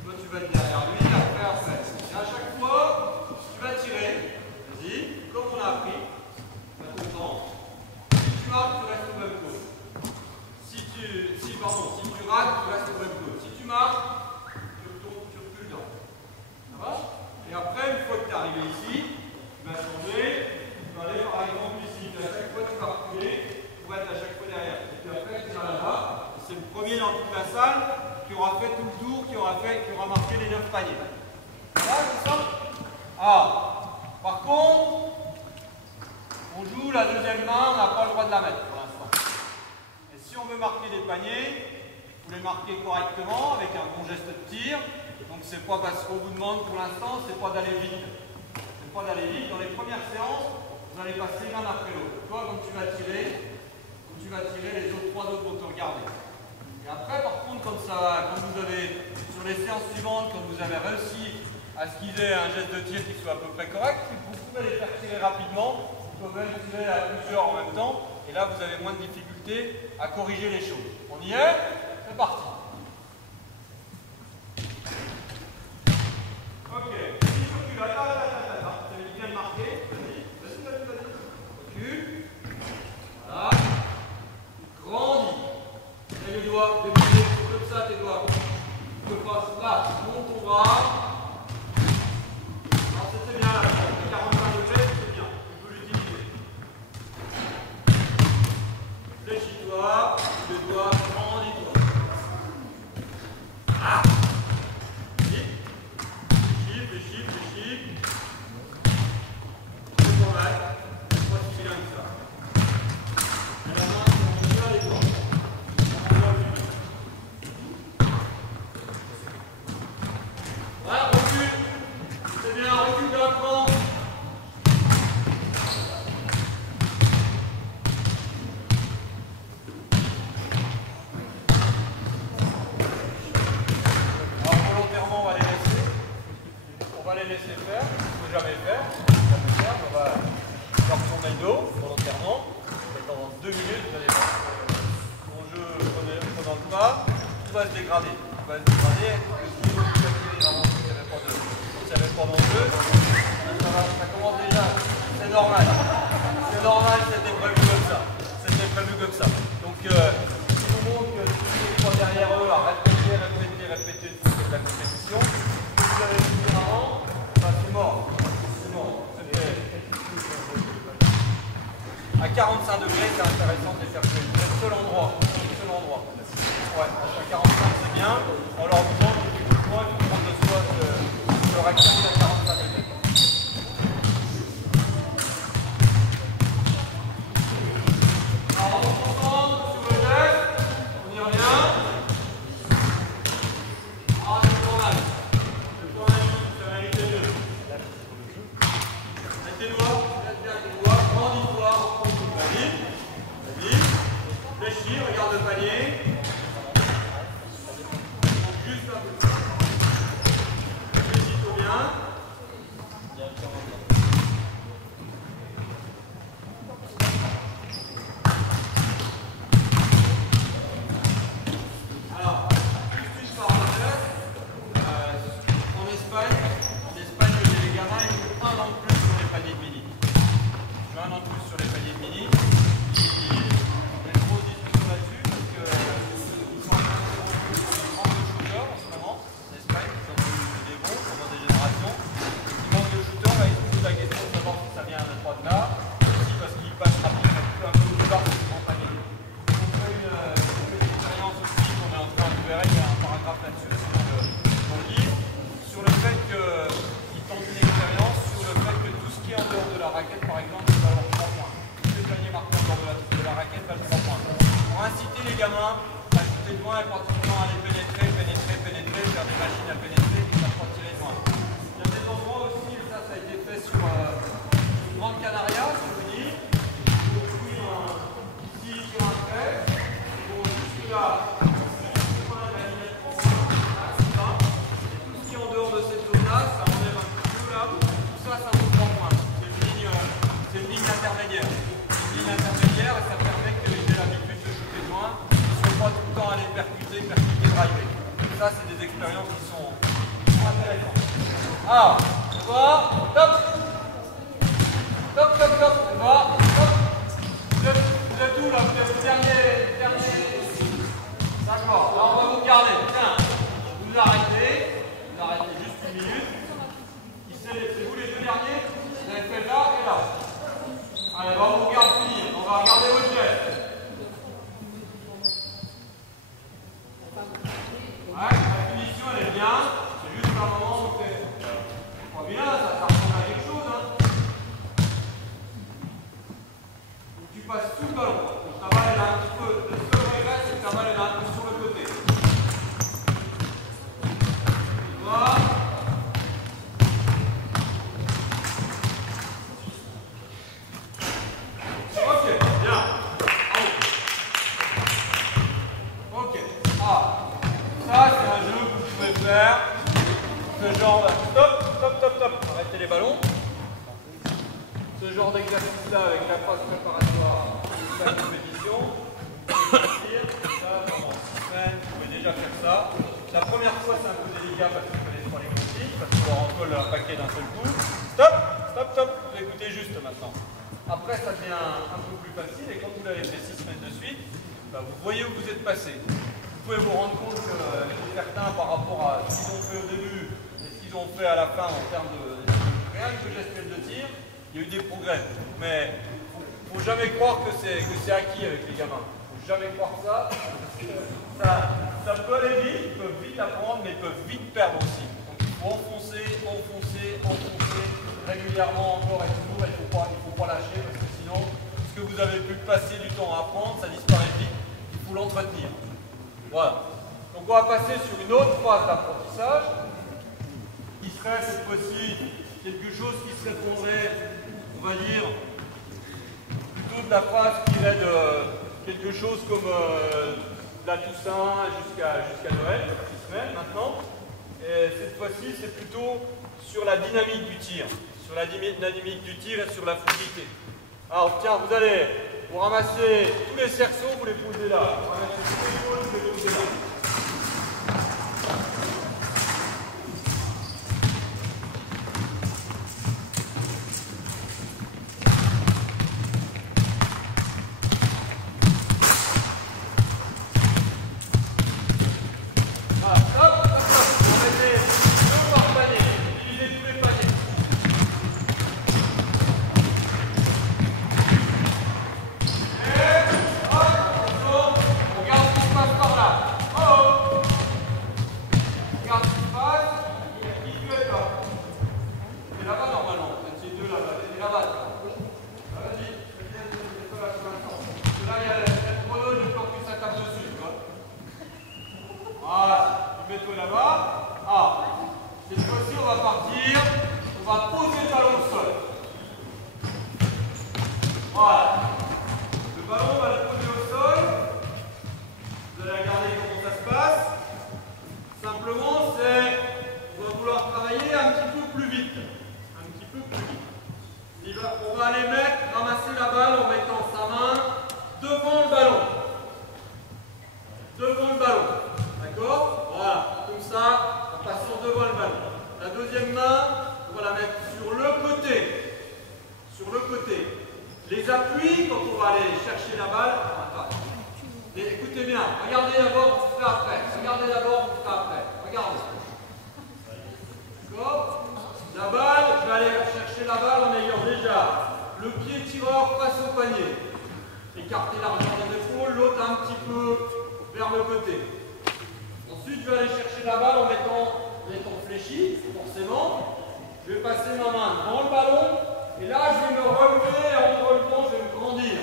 toi tu vas être derrière lui, après. Et à chaque fois, tu vas tirer, vas-y, comme on a appris, tu vas tout le temps. Si tu marques, tu restes au même plot. Si tu rates, tu restes au même plot. Si tu marques, tu recules dedans. Ça va? Et après, une fois que tu es arrivé ici, tu vas changer, tu vas aller par exemple ici. À chaque fois, tu vas reculer pour être à chaque fois derrière. Et puis après, tu vas là-bas. C'est le premier dans toute la salle qui aura fait tout le tour, qui aura marqué les 9 paniers. Voilà, comme ça? Ah! Par contre, on joue la deuxième main, on n'a pas le droit de la mettre pour l'instant. Et si on veut marquer des paniers, il faut les marquer correctement avec un bon geste de tir. Donc c'est pas parce qu'on vous demande pour l'instant, c'est pas d'aller vite. C'est pas d'aller vite. Dans les premières séances, vous allez passer l'un après l'autre. Toi, quand tu vas tirer, les trois autres vont te regarder. Et après, par contre, quand vous avez, sur les séances suivantes, quand vous avez réussi à esquiver un geste de tir qui soit à peu près correct, vous pouvez les faire tirer rapidement. Vous pouvez même tirer à plusieurs en même temps. Et là, vous avez moins de difficultés à corriger les choses. On y est? C'est parti. Ok. Si tu recules, attends. Tu avais bien marqué. Vas-y. Recule. bouteille d'eau, volontairement. Et pendant 2 minutes, vous allez voir que mon jeu prenant le pas, tout va se dégrader. Tout va se dégrader. Si vous calculez vraiment qu'il n'y avait pas d'enjeu, ça commence déjà. C'est normal. C'est normal, c'était prévu comme ça. C'était prévu comme ça. Donc, si vous montre que les trois derrière eux à répéter de la compétition, si vous avez fini avant, c'est mort. C'est mort. À 45 degrés, c'est intéressant de les faire jouer. C'est le seul endroit. Ouais, à 45 c'est bien. On leur demande du coup de poing, il faut prendre le rectangle à 45 degrés. Alors on se concentre sur le geste, on y revient. Ah, c'est pas mal. Le tournage, ça va aller mieux. Mettez les doigts, grandis-toi, vas-y, fléchis, regarde le panier. Juste un peu. Fléchis-toi bien. Alors, juste une parenthèse. En Espagne, les gamins, ils ont un an de plus sur les paniers de mini. J'ai un an de plus sur les paniers de mini. Il y a une grosse discussion là-dessus parce qu'ils sont en train de manque de shooters en ce moment. En Espagne, ils sont des bons pendant des générations. Ils manquent de shooters, là, ils se posent la question de savoir si ça vient de droit de là. Aussi parce qu'ils passent rapidement un peu plus tard en panier. On fait une expérience aussi qu'on est en train de faire. Il y a un paragraphe là-dessus dans le livre sur le fait qu'ils tentent une expérience sur le fait que tout ce qui est en dehors de la raquette, par exemple, va avoir 3 points. Tous les paniers marqués en dehors de la raquette valent 3 points. Pour inciter les gamins à shooter de loin et pratiquement à les pénétrer, faire des machines à pénétrer qui savent pas tirer de loin. Il y a des endroits aussi, et ça a été fait sur Grande Canaria, sur une île. Ici sur un trait, bon, jusque là. En dehors de cette zone-là, ça enlève un petit peu là, tout ça, ça vaut 3 points. C'est une ligne intermédiaire. Une ligne intermédiaire et ça permet qu'ils aient l'habitude de shooter de loin. Ils ne sont pas tout le temps à les percuter, driver. Ça, c'est des expériences qui sont intéressantes. Alors, on va, top, on va, top. Vous êtes où là? Vous êtes le dernier. D'accord, là on va vous regarder. Tiens, vous arrêtez. Arrêtez juste une minute. C'est vous les deux derniers? Vous avez fait là et là. Allez, on va vous regarder finir. On va regarder votre geste. Ouais, la finition elle est bien. C'est juste un moment où vous faites. Pas bien, ça ressemble à quelque chose. Hein. Tu passes tout le ballon. Ta balle est là un petit peu. Le seul regret, c'est que ta balle est là un peu sur le côté. Voilà. Ok, bien. Ok. Ah, ça c'est un jeu que vous pouvez faire. Ce genre de... Stop. Arrêtez les ballons. Ce genre d'exercice là avec la phase préparatoire de la compétition. Vous pouvez déjà faire ça. La première fois c'est un peu délicat parce que vous connaissez pas les consignes, parce qu'on en colle un paquet d'un seul coup. Stop. Vous écoutez juste maintenant. Après ça devient un peu plus facile et quand vous l'avez fait 6 semaines de suite, bah, vous voyez où vous êtes passé. Vous pouvez vous rendre compte que certains par rapport à ce qu'ils ont fait au début et ce qu'ils ont fait à la fin en termes de rien que gestuelle de tir, il y a eu des progrès. Mais il ne faut jamais croire que c'est acquis avec les gamins. Il ne faut jamais croire ça. Ça peut aller vite, ils peuvent vite apprendre, mais ils peuvent vite perdre aussi. Donc il faut enfoncer régulièrement encore et toujours. Il ne faut pas lâcher parce que sinon, ce que vous avez pu passer du temps à apprendre, ça disparaît vite. Il faut l'entretenir. Voilà. Donc on va passer sur une autre phase d'apprentissage qui serait cette fois-ci quelque chose qui se répondrait, on va dire, plutôt de la phase qui irait de quelque chose comme la Toussaint jusqu'à Noël, 6 semaines maintenant. Et cette fois-ci, c'est plutôt sur la dynamique du tir. Sur la dynamique du tir et sur la fluidité. Alors tiens, vous allez vous ramasser tous les cerceaux, vous les posez là. Vous ramassez tous les épaules, vous les posez là. Mets-toi là-bas. Ah, cette fois-ci, on va partir. On va poser le ballon au sol. Voilà. Le ballon, on va le poser au sol. Vous allez regarder comment ça se passe. Simplement, on va vouloir travailler un petit peu plus vite. Un petit peu plus vite. On va aller ramasser la balle en mettant sa main devant le ballon. Devant le ballon. D'accord? Voilà, comme ça, en passant devant le ballon. La deuxième main, on va la mettre sur le côté. Sur le côté. Les appuis, quand on va aller chercher la balle, écoutez bien, regardez d'abord, vous ferez après. Regardez d'abord, vous ferez après. Regardez. D'accord? La balle, je vais aller chercher la balle en ayant déjà le pied tireur face au panier. Écarter l'arrière des épaules, l'autre un petit peu vers le côté. Ensuite, je vais aller chercher la balle en étant fléchi, forcément. Je vais passer ma main dans le ballon. Et là, je vais me relever. Et en me relevant, je vais me grandir.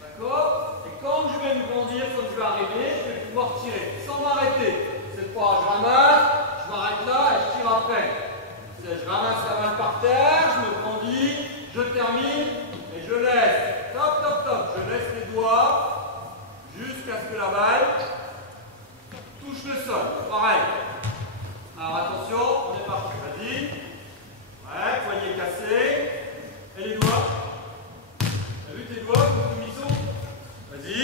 D'accord? Et quand je vais me grandir, quand je vais arriver, je vais pouvoir tirer. Sans m'arrêter. Cette fois, je ramasse, je m'arrête là et je tire après. Je ramasse la balle par terre, je me grandis, je termine et je laisse. Top, top, top. Je laisse les doigts jusqu'à ce que la balle touche le sol. Pareil. Alors attention, on est parti. Vas-y. Ouais, poignet cassé. Et les doigts. T'as vu tes doigts comme ils sont? Vas-y.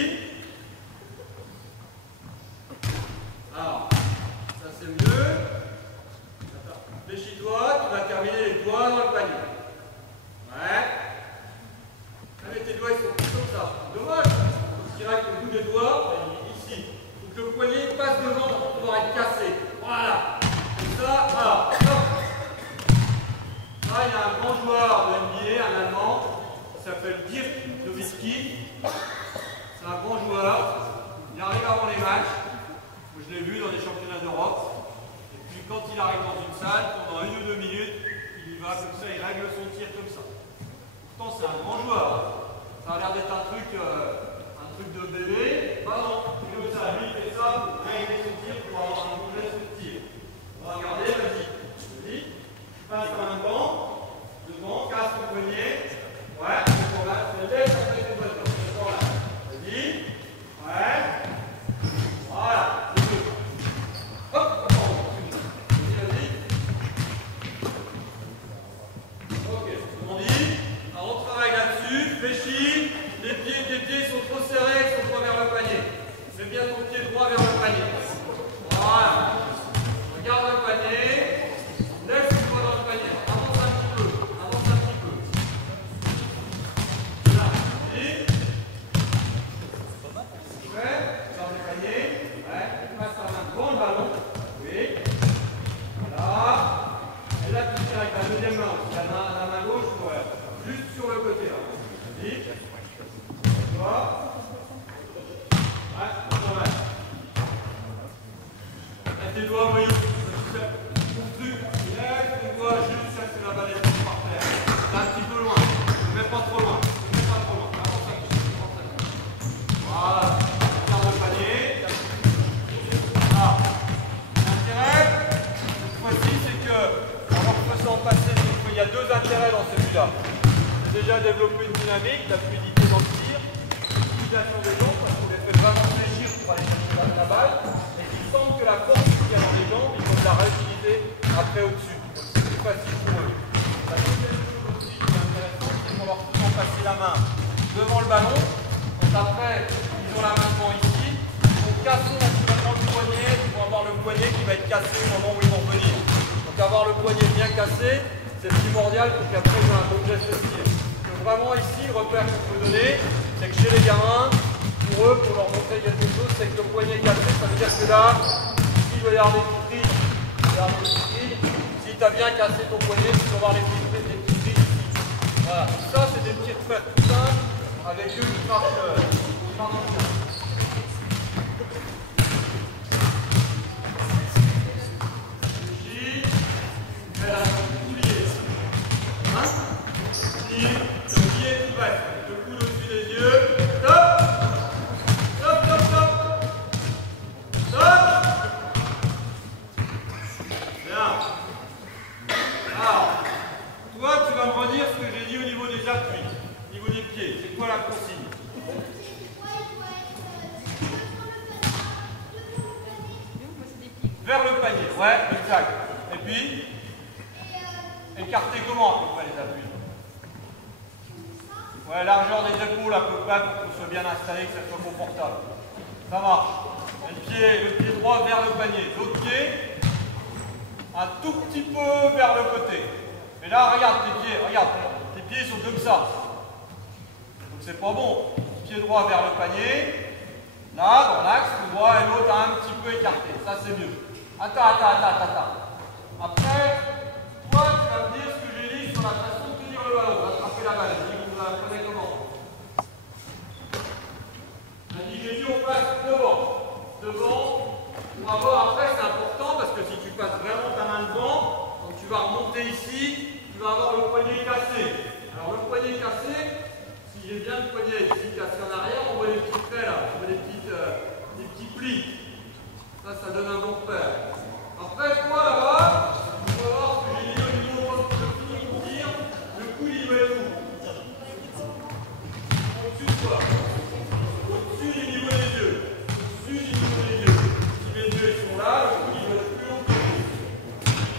Alors, ça c'est mieux. Fléchis-toi, tu vas terminer les doigts dans le panier. Ouais. Avec tes doigts, ils sont comme ça. Dommage. On dirait que le bout des doigts, ici. Donc le poignet passe devant pour pouvoir être cassé. Voilà. Comme ça, voilà. Hop. Là, il y a un grand joueur de NBA, un Allemand, qui s'appelle Dirk Nowitzki. C'est un grand joueur. Il arrive avant les matchs. Je l'ai vu dans les championnats d'Europe. Et puis quand il arrive dans une salle, pendant 1 ou 2 minutes, il y va comme ça, il règle son tir comme ça. Pourtant, c'est un grand joueur. Ça a l'air d'être un truc de bébé. Bah non, c'est comme ça. Lui, il fait ça pour régler son tir, pour avoir un bon geste de tir. On va regarder, vas-y. Vas-y. Tu passes ta main devant, casse ton poignet. Ouais, c'est bon là. Tu laisses avec tes doigts. C'est bon là. Vas-y. Ouais. Voilà. C'est tout. Hop, vas-y. Ok, on dit. Alors on travaille là-dessus. Fléchis. Tes pieds sont trop serrés, ils sont pas vers le panier. Mets bien ton pied droit vers le panier. Voilà. Regarde le panier. Laisse le doigt dans le panier. Avance un petit peu. Avance un petit peu. Là. Vas-y. Ouais. Regarde le panier. Ouais. Passe ta main devant le ballon. Oui. Voilà. Et là, tu tires avec la deuxième main. La main gauche, ouais. Juste sur le côté. Là. Vas-y. Avec tes doigts, voyons. Ton truc, laisse tes doigts jusqu'à ce que la balle est par terre. Un petit peu loin. Ne mets pas trop loin. Ne mets pas trop loin. Avance un petit peu. Voilà. Regarde le panier. Ah. L'intérêt, cette fois-ci, c'est que, en faisant passer, il y a 2 intérêts dans celui-là. J'ai déjà développé une dynamique, la fluidité dans le tir. L'utilisation des jambes, parce qu'on les fait vraiment fléchir pour aller chercher la balle, et il semble que la force qu'il y a dans les jambes, ils vont la réutiliser après au-dessus. C'est plus facile pour eux. La deuxième chose aussi qui est intéressante, c'est la main devant le ballon. Donc après, ils ont la main devant ici. Donc cassons naturellement le poignet. Ils vont avoir le poignet qui va être cassé au moment où ils vont venir. Donc avoir le poignet bien cassé, c'est primordial pour qu'après ils aient un bon geste de tir. Donc vraiment ici, le repère qu'on peut donner, c'est que chez les gamins, pour eux, pour leur montrer quelque chose, c'est que le poignet cassé, ça veut dire que là, s'il doit y avoir des petites trilles, si tu as bien cassé ton poignet, tu dois avoir des petites trilles ici. Voilà, ça c'est des petits repères tout simples avec eux qui marchent bien. Vers le panier, ouais, exact. Et puis, écarter comment à peu près les appuis? Ouais, largeur des épaules à peu près pour qu'on soit bien installé, que ça soit confortable. Ça marche. Et le pied droit vers le panier. L'autre pied, un tout petit peu vers le côté. Mais là, regarde tes pieds, regarde, tes pieds sont comme ça. Donc c'est pas bon. Pied droit vers le panier. Là, dans l'axe, le droit et l'autre un petit peu écarté. Ça, c'est mieux. Attends. Après, toi, tu vas me dire ce que j'ai dit sur la façon de tenir le ballon, d'attraper la balle. Vous la prenez comment? J'ai dit on passe devant, pour avoir après, c'est important parce que si tu passes vraiment ta main devant, quand tu vas remonter ici, tu vas avoir le poignet cassé. Alors le poignet cassé, si j'ai bien le poignet ici cassé en arrière, on voit les petits traits là, on voit des petits plis. Ça donne un bon repère. Après, toi là-bas, on va voir ce que j'ai dit au niveau de tir. Le coup, il va être où? Au-dessus de toi. Au-dessus du niveau des yeux. Au-dessus du niveau des yeux. Si les yeux sont là, le coup, il va être plus haut que lui.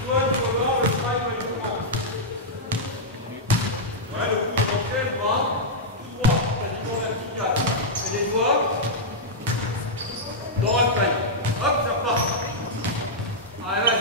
Toi, tu vas voir, le bras, il va être comment? Ouais, le coup, il va le bras, tout droit, quasiment vertical. Et les doigts dans le panier. Hop, ça repart. Allez, vas-y.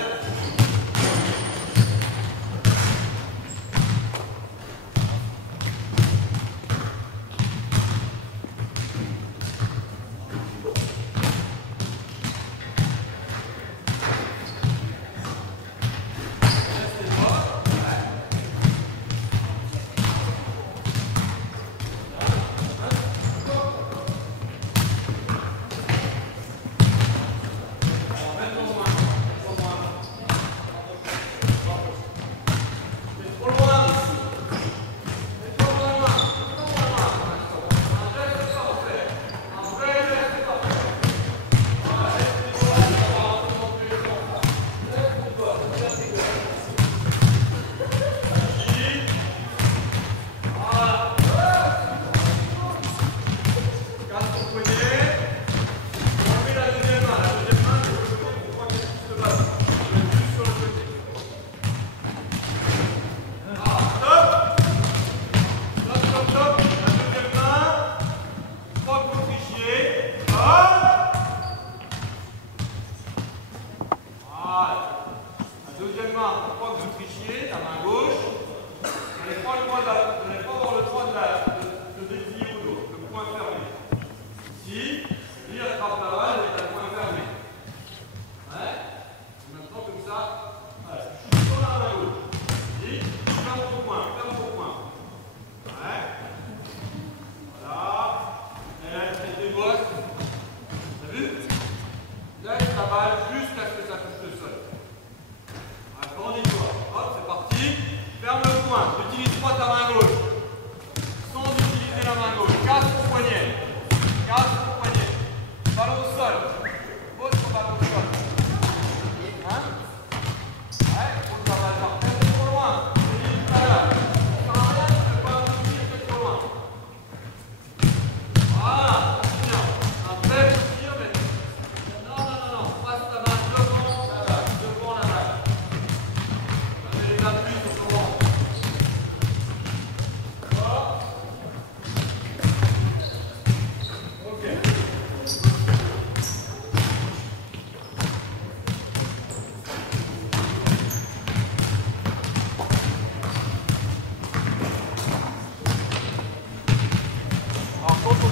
Passe ta main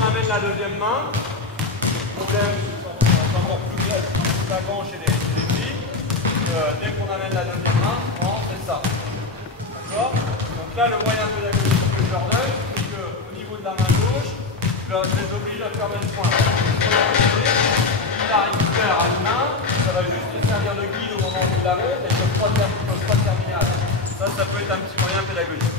on amène la deuxième main, le problème, c'est encore plus flagrant chez les filles. Dès qu'on amène la deuxième main, on fait ça. D'accord? Donc là, le moyen pédagogique que je leur donne, c'est qu'au niveau de la main gauche, je les oblige à fermer le poing. S'ils la récupèrent à une main, ça va juste les servir de guide au moment où ils l'arrêtent et ils ne peuvent pas terminer à l'autre. Ça peut être un petit moyen pédagogique.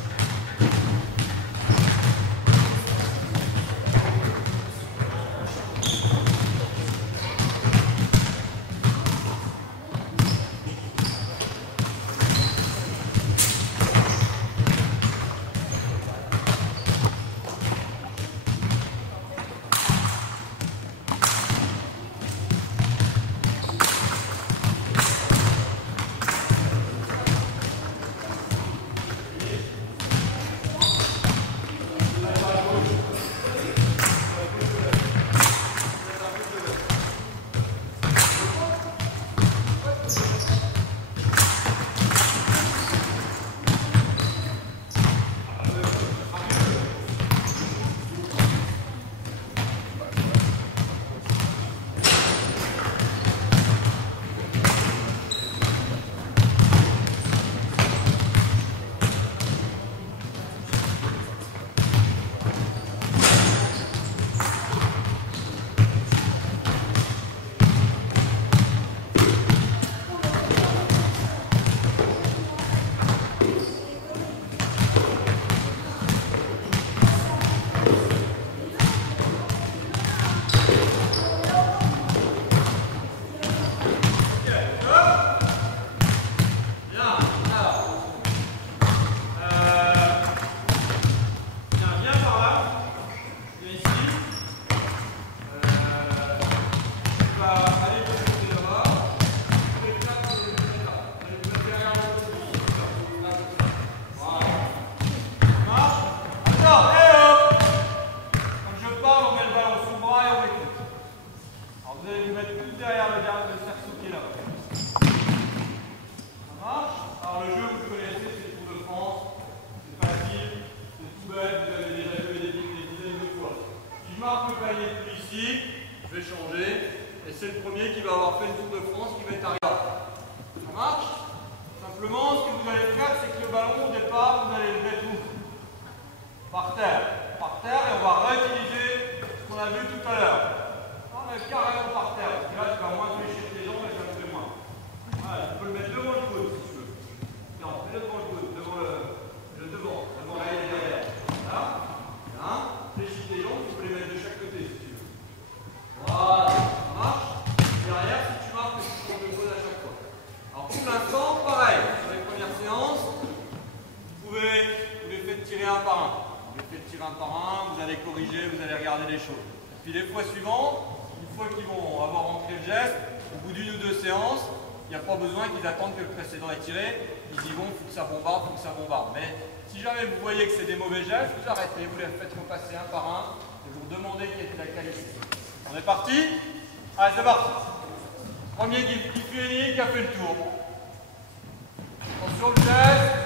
Puis les fois suivantes, une fois qu'ils vont avoir rentré le geste, au bout d'une ou deux séances, il n'y a pas besoin qu'ils attendent que le précédent est tiré. Ils y vont, il faut que ça bombarde, il faut que ça bombarde. Mais si jamais vous voyez que c'est des mauvais gestes, vous arrêtez, vous les faites repasser un par un et vous demandez quelle est la qualité. On est parti? Allez, c'est parti. Premier qui finit, qui a fait le tour. Attention le geste.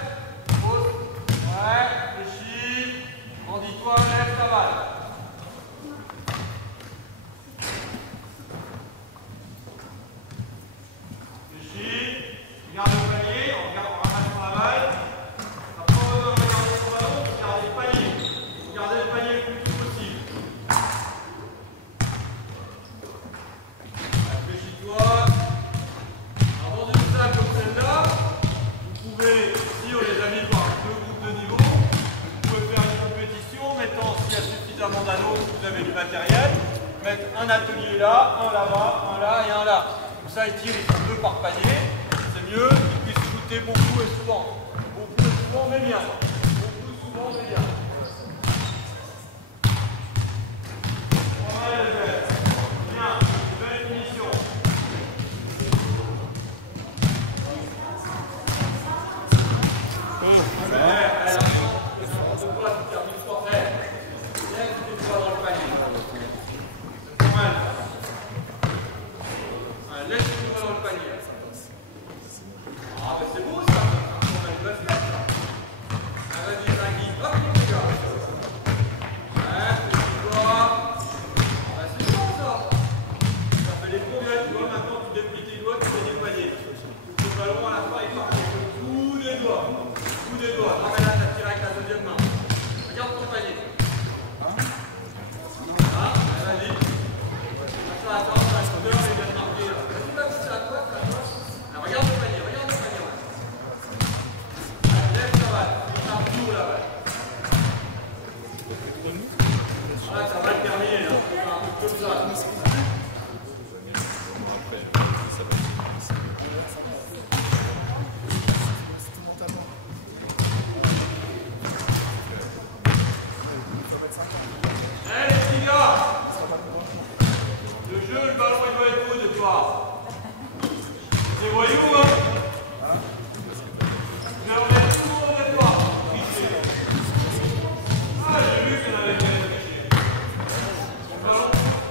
Pause. Ouais, réfléchis. Grandis-toi, lève ta balle. Regarde le panier, on ramasse sur la balle. Ça prend besoin de regarder son ballon, vous gardez le panier. Vous gardez le panier le plus tôt possible. Réfléchis-toi. Alors dans une salle comme celle-là, vous pouvez, si on les a mis par deux groupes de niveau, vous pouvez faire une compétition mettant, s'il y a suffisamment d'anneaux, si vous avez du matériel, mettre un atelier là, un là-bas, un là et un là. Comme ça, ils tirent, ils sont deux par panier. Mieux qu'ils puissent shooter beaucoup et souvent. Beaucoup et souvent, mais bien. Beaucoup, souvent, mais bien. Voilà les belles. Bien, belle finition. Ah, bah c'est beau ça! On a du basket ça! Ah, vas-y, Zaghi, hop, les gars! Là, ça va le terminer, là. On peut faire un peu comme ça. Allez, les petits gars! Le jeu, le ballon, il doit être où de toi? C'est voyou, hein? Mais on est tout le monde de toi. Ah, j'ai vu qu'il y en avait qui avaient triché. Le ballon,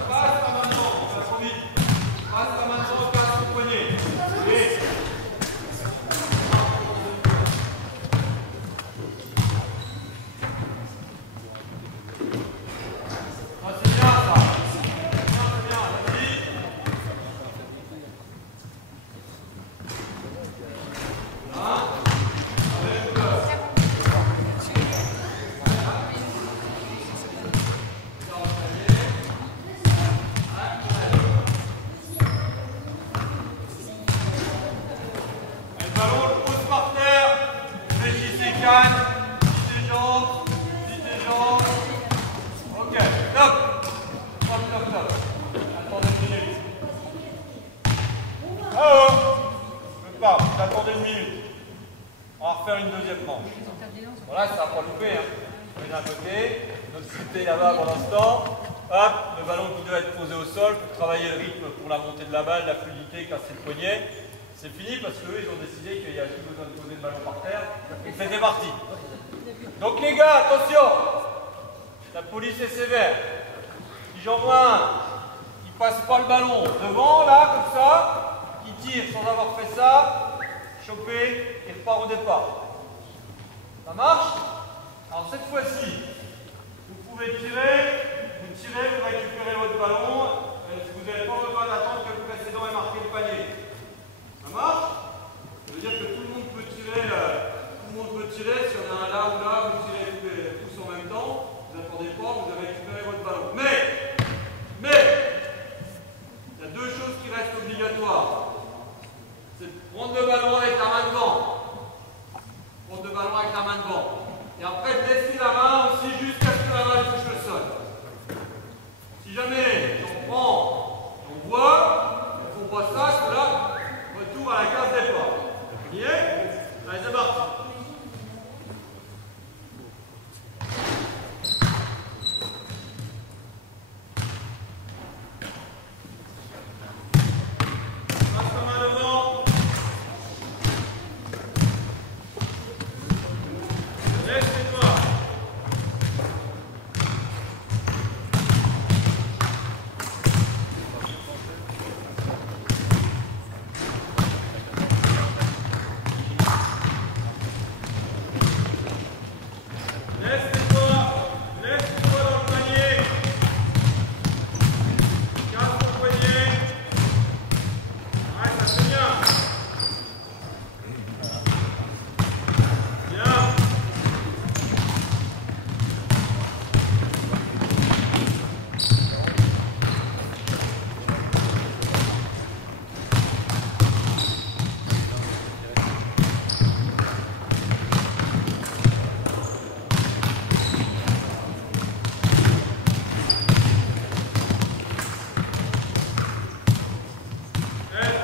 passe pas maintenant, on va trop vite. Passe pas maintenant, passe au poignet. Et... Ah, c'est bien ça. C'est bien, vas-y. Le ballon, on le pose par terre. Réfléchissez calme. Pliez tes jambes. Ok, top. Top, top, top. Attendez une minute. Oh, je peux pas, attendez une minute. On va refaire une deuxième manche. Voilà, ça va pas louper. Hein. On met d'un côté, notre côté là-bas pour l'instant. Hop, le ballon qui doit être posé au sol pour travailler le rythme pour la montée de la balle, la fluidité, casser le poignet. C'est fini parce qu'eux, ils ont décidé qu'il y a plus besoin de poser le ballon par terre. Et c'était parti. Donc les gars, attention! La police est sévère. Si j'en vois un, il passe pas le ballon devant, là, comme ça, il tire sans avoir fait ça, chopé, il repart au départ. Ça marche? Alors cette fois-ci, vous pouvez tirer, vous récupérez votre ballon, vous n'avez pas besoin d'attendre que le précédent ait marqué le panier. Ça marche? Ça veut dire que tout le monde peut tirer, si on a un là ou là, vous tirez tous en même temps, vous n'attendez pas, vous avez récupéré votre ballon. Mais, il y a deux choses qui restent obligatoires. C'est de prendre le ballon avec la main devant. Prendre le ballon avec la main devant. Et après, laisser la main aussi jusqu'à ce que la balle touche le sol. Si jamais on prend, on voit, il ne faut pas ça, parce que là, retour à la case départ. On y est? Allez, c'est parti. Passe la main devant. Laisse-toi. Laisse-toi dans le panier. Casse ton poignet. Ouais, ça c'est bien. Bien.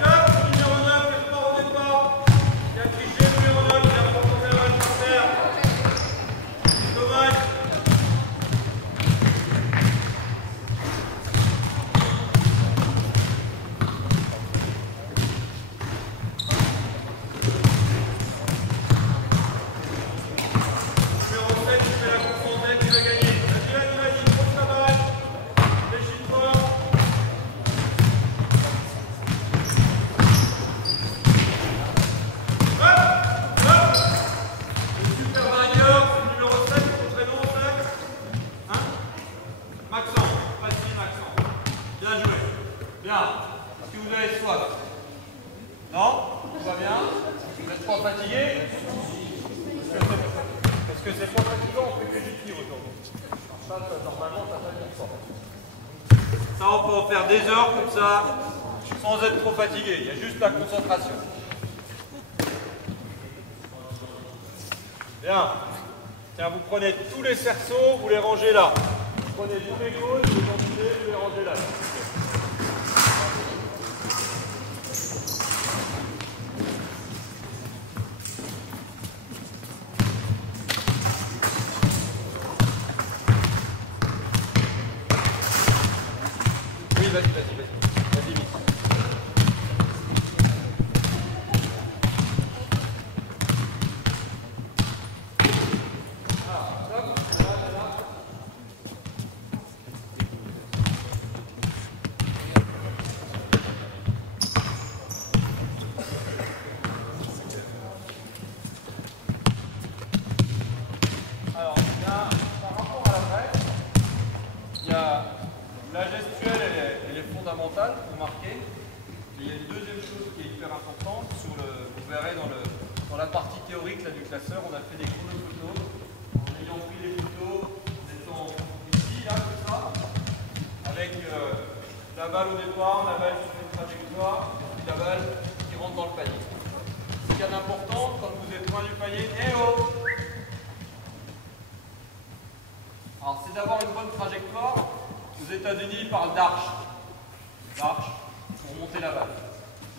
Top, numéro 9, il repart au départ. Il a triché le numéro 9, il a proposé la balle par terre. C'est dommage. Numéro 7, il fait la course en tête, il va gagner. Vas-y, pose ta balle. Réfléchis fort. Le super vainqueur, c'est le numéro 7, son prénom 5. Hein? Maxence, vas-y Maxence. Bien joué. Bien. Est-ce que vous avez soif? Non? Tout va bien? Vous êtes pas fatigué? Parce que c'est pas fatigant, on fait que du tir aujourd'hui. Ça, normalement, ça fatigue pas. Ça, on peut en faire des heures comme ça, sans être trop fatigué. Il y a juste la concentration. Bien. Tiens, vous prenez tous les cerceaux, vous les rangez là. Prenez tous les cônes, vous les enfilez, vous les rangez là. Oui, vas-y, vite. Alors, par rapport à la presse, il y a la gestuelle, elle est fondamentale pour marquer. Et il y a une deuxième chose qui est hyper importante. Vous verrez dans la partie théorique là, du classeur, on a fait des chronophotos. En ayant pris les photos, en étant ici, là, comme ça, avec la balle au départ, la balle qui fait une trajectoire, et puis la balle qui rentre dans le panier. Ce qu'il y a d'important, quand vous êtes loin du panier, alors, c'est d'avoir une bonne trajectoire. Aux États-Unis, ils parlent d'arche. D'arche pour monter la balle.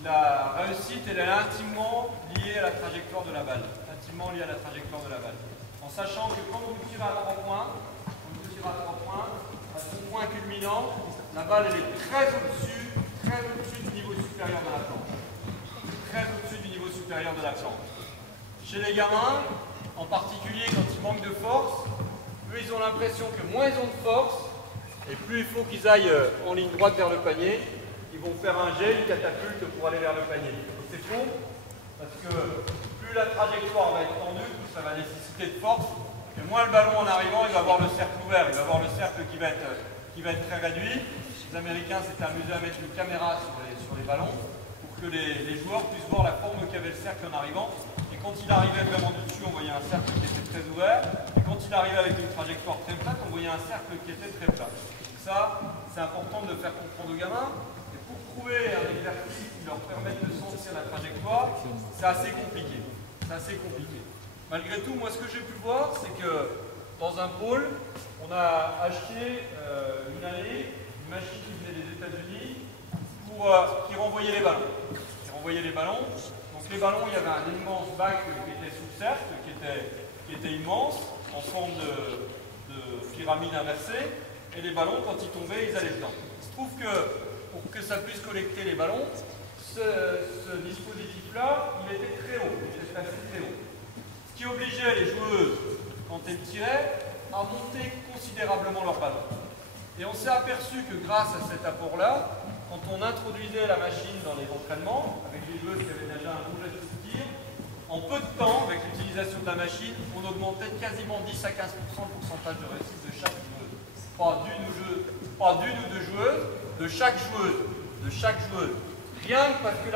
La réussite, elle est intimement liée à la trajectoire de la balle. Intimement liée à la trajectoire de la balle. En sachant que quand vous tirez à 3 points, à son point culminant, la balle elle est très au-dessus du niveau supérieur de la planche. Très au-dessus du niveau supérieur de la planche. Chez les gamins, en particulier quand ils manquent de force, eux, ils ont l'impression que moins ils ont de force, et plus il faut qu'ils aillent en ligne droite vers le panier, ils vont faire un jet, une catapulte pour aller vers le panier. Et c'est faux, parce que plus la trajectoire va être tendue, plus ça va nécessiter de force, et moins le ballon en arrivant, il va avoir le cercle ouvert, il va avoir le cercle qui va être très réduit. Les Américains s'étaient amusés à mettre une caméra sur les ballons, pour que les joueurs puissent voir la forme qu'avait le cercle en arrivant. Et quand il arrivait vraiment du dessus, on voyait un cercle qui était très ouvert. Et quand il arrivait avec une trajectoire très plate, on voyait un cercle qui était très plat. Ça, c'est important de le faire comprendre aux gamins. Et pour trouver un exercice qui leur permette de sentir la trajectoire, c'est assez compliqué. Malgré tout, moi, ce que j'ai pu voir, c'est que dans un pôle, on a acheté une année une machine qui venait des États-Unis qui renvoyait les ballons. Donc les ballons, il y avait un immense bac qui était sous le cercle, qui était immense, en forme de pyramide inversée, et les ballons, quand ils tombaient, ils allaient dedans. Il se trouve que pour que ça puisse collecter les ballons, ce dispositif-là, il était très haut, il était placé très haut. Ce qui obligeait les joueuses, quand elles tiraient, à monter considérablement leurs ballons. Et on s'est aperçu que grâce à cet apport-là, quand on introduisait la machine dans les entraînements, avec les joueuses qui avaient déjà un bon geste de tir, en peu de temps, avec l'utilisation de la machine, on augmentait quasiment 10 à 15% le pourcentage de réussite de chaque joueuse. Pas d'une ou deux joueuses, de chaque joueuse. Rien que parce que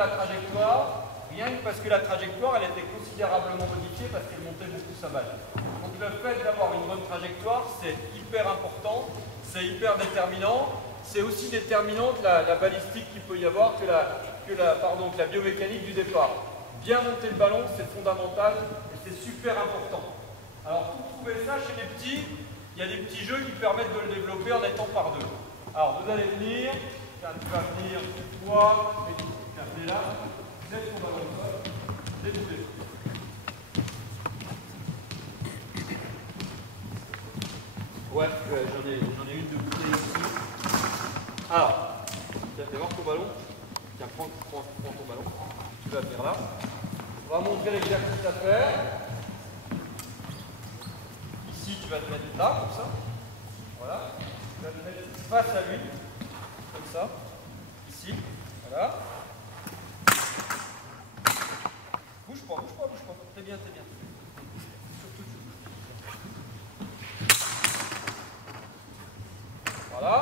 la trajectoire, elle était considérablement modifiée parce qu'elle montait beaucoup sa balle. Donc le fait d'avoir une bonne trajectoire, c'est hyper important, c'est hyper déterminant. C'est aussi déterminant que la balistique qu'il peut y avoir, que la biomécanique du départ. Bien monter le ballon, c'est fondamental et c'est super important. Alors pour trouver ça chez les petits, il y a des petits jeux qui permettent de le développer en étant par deux. Alors vous allez venir, tu vas venir, toi, et tu vas venir là, vous êtes ton ballon de sol, déboulez. Ouais, j'en ai une de bouteille ici. Alors, tiens, fais voir ton ballon. Tiens, prends ton ballon. Tu vas venir là. On va montrer l'exercice à faire. Ici, tu vas te mettre là, comme ça. Voilà. Tu vas te mettre face à lui. Comme ça. Ici. Voilà. Bouge pas. T'es bien. Surtout tu bouges. Voilà.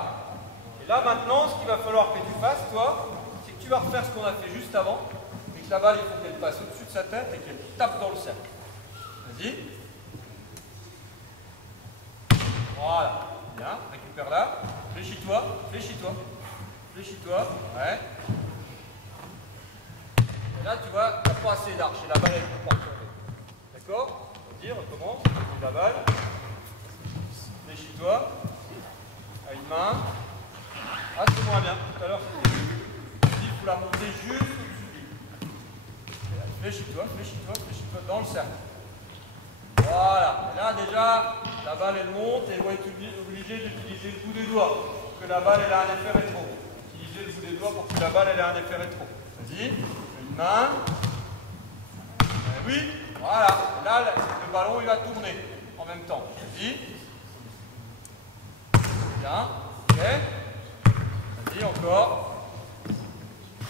Et là maintenant, ce qu'il va falloir que tu fasses, toi, c'est que tu vas refaire ce qu'on a fait juste avant, mais que la balle, il faut qu'elle passe au-dessus de sa tête et qu'elle tape dans le cercle. Vas-y. Voilà. Bien, récupère là. Fléchis-toi. Ouais. Et là, tu vois, tu n'as pas assez d'arche et la balle, elle ne peut pas tomber. D'accord? Vas-y, recommence. La balle. Fléchis-toi. une main. Ah, c'est moins bien. Tout à l'heure, il faut la monter juste au-dessus du lit. Fléchis-toi dans le cercle. Voilà. Et là, déjà, la balle, elle monte et vous êtes obligé d'utiliser le bout des doigts pour que la balle, elle ait un effet rétro. Utilisez le bout des doigts pour que la balle, elle ait un effet rétro. Vas-y. Une main. Oui. Voilà. Et là, le ballon, il va tourner en même temps. Vas-y. Bien. Ok. Vas-y, encore.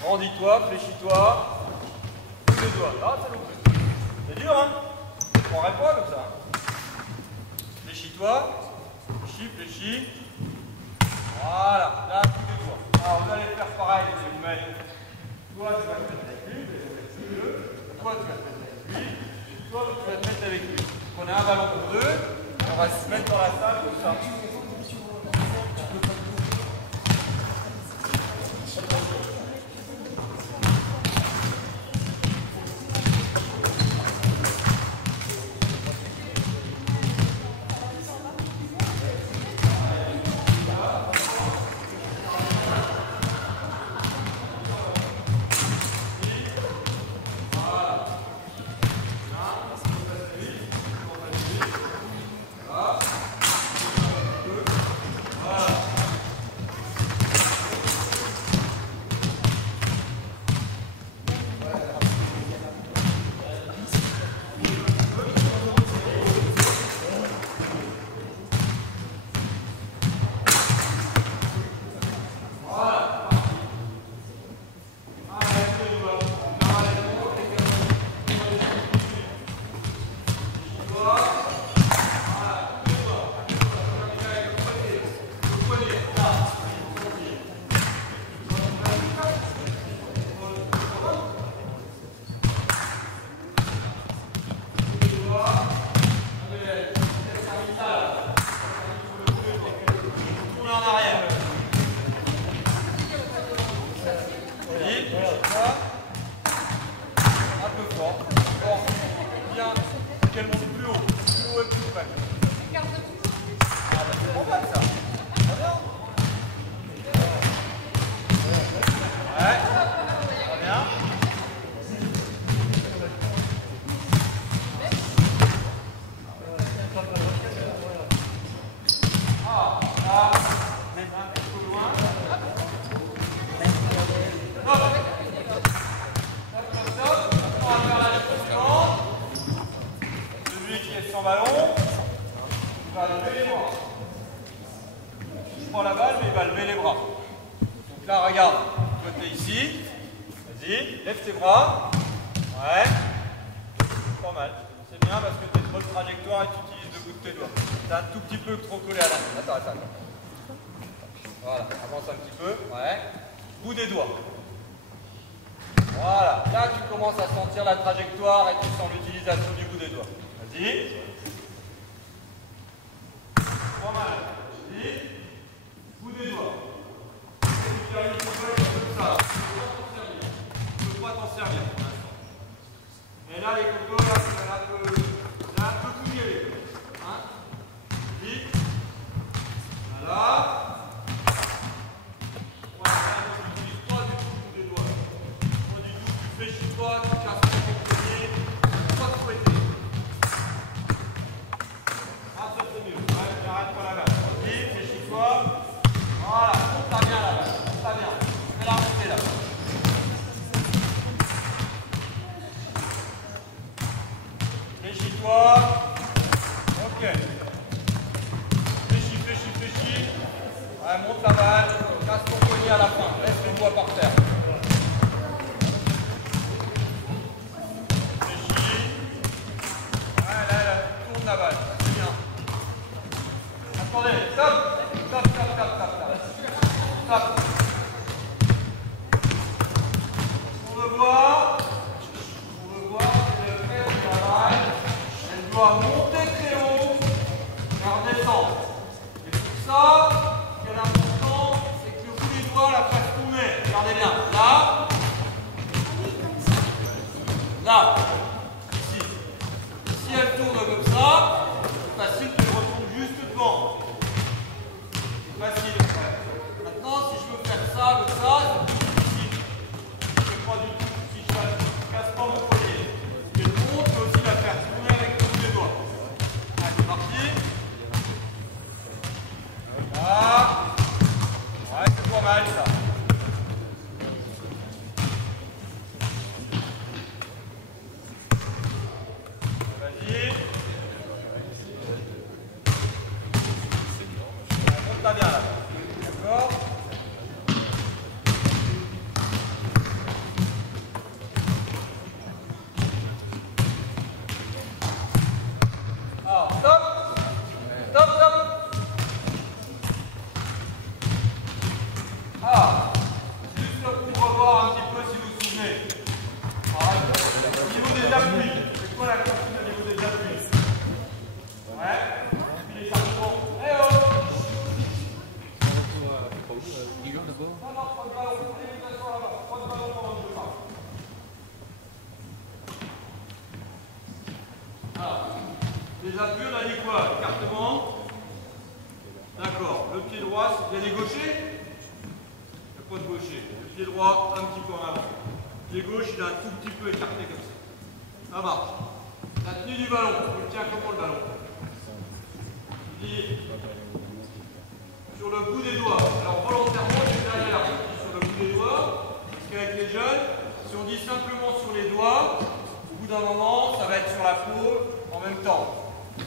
Grandis-toi, fléchis-toi. Tous les doigts. Là, c'est loupé. C'est dur, hein? Je ne prendrai pas comme ça. Fléchis-toi. Fléchis. Voilà. Là, tous les doigts. Alors, vous allez faire pareil. Vous mettez. Toi, tu vas te mettre avec lui. Toi, tu vas te mettre avec lui. Toi, tu vas te mettre avec lui. Prenez un ballon pour deux. On va se mettre dans la salle comme ça. Lève tes bras. Ouais. Pas mal. C'est bien parce que tu as une bonne trajectoire et tu utilises le bout de tes doigts. Tu as un tout petit peu trop collé à la main. Attends. Voilà. Avance un petit peu. Ouais. Bout des doigts. Voilà. Là, tu commences à sentir la trajectoire et tu sens l'utilisation du bout des doigts. Vas-y. Pas mal. Vas-y. Bout des doigts. Et tu termines ton bloc comme ça. T'en servir pour l'instant. Et là, les cocos, là, c'est un peu couillé, les cocos. Hein? Vite. Voilà. Voilà, tu n'utilises pas du tout les doigts. Pas du tout, tu fléchis pas, tu casses pas ton pied. Pas de fouetter. Ah, ça c'est mieux. Ouais, j'arrête pas la balle. Vas-y, fléchis-toi. Voilà, monte-la bien la balle. Monte-la bien. Fais la montée là. Fléchis-toi. Ok. Fléchis. Ouais, monte la balle. Casse ton poignet à la fin. Laisse les doigts par terre. Fléchis. Ouais, là, tourne la balle. C'est bien. Attendez. Stop. On le voit. Elle doit monter très haut et redescendre. Et pour ça, ce qui est important, c'est que le bout des doigts la fasse tourner. Regardez bien. Là. Ici. Si elle tourne comme ça, c'est facile qu'elle retourne juste devant. C'est facile. ça bien là. D'accord? Alors, stop! Stop, stop! Ah! Juste pour revoir un petit peu si vous vous souvenez. Au niveau des appuis, c'est quoi la consigne au niveau des appuis? Ouais. Puis les chargements. Eh oh! Non, non, pas de ballon. Lévitation là-bas. Pas de ballon pendant que je parle. Alors, les appuis, on a dit quoi? Écartement. D'accord. Le pied droit, il y a des gauchers? Il n'y a pas de gaucher. Le pied droit, un petit peu en avant. Le pied gauche, il est un tout petit peu écarté comme ça. Ça marche. La tenue du ballon, on le tient comment le ballon? Je dis sur le bout des doigts. Alors volontairement, je derrière. Je dis sur le bout des doigts. Parce qu'avec les jeunes, si on dit simplement sur les doigts, au bout d'un moment, ça va être sur la peau en même temps.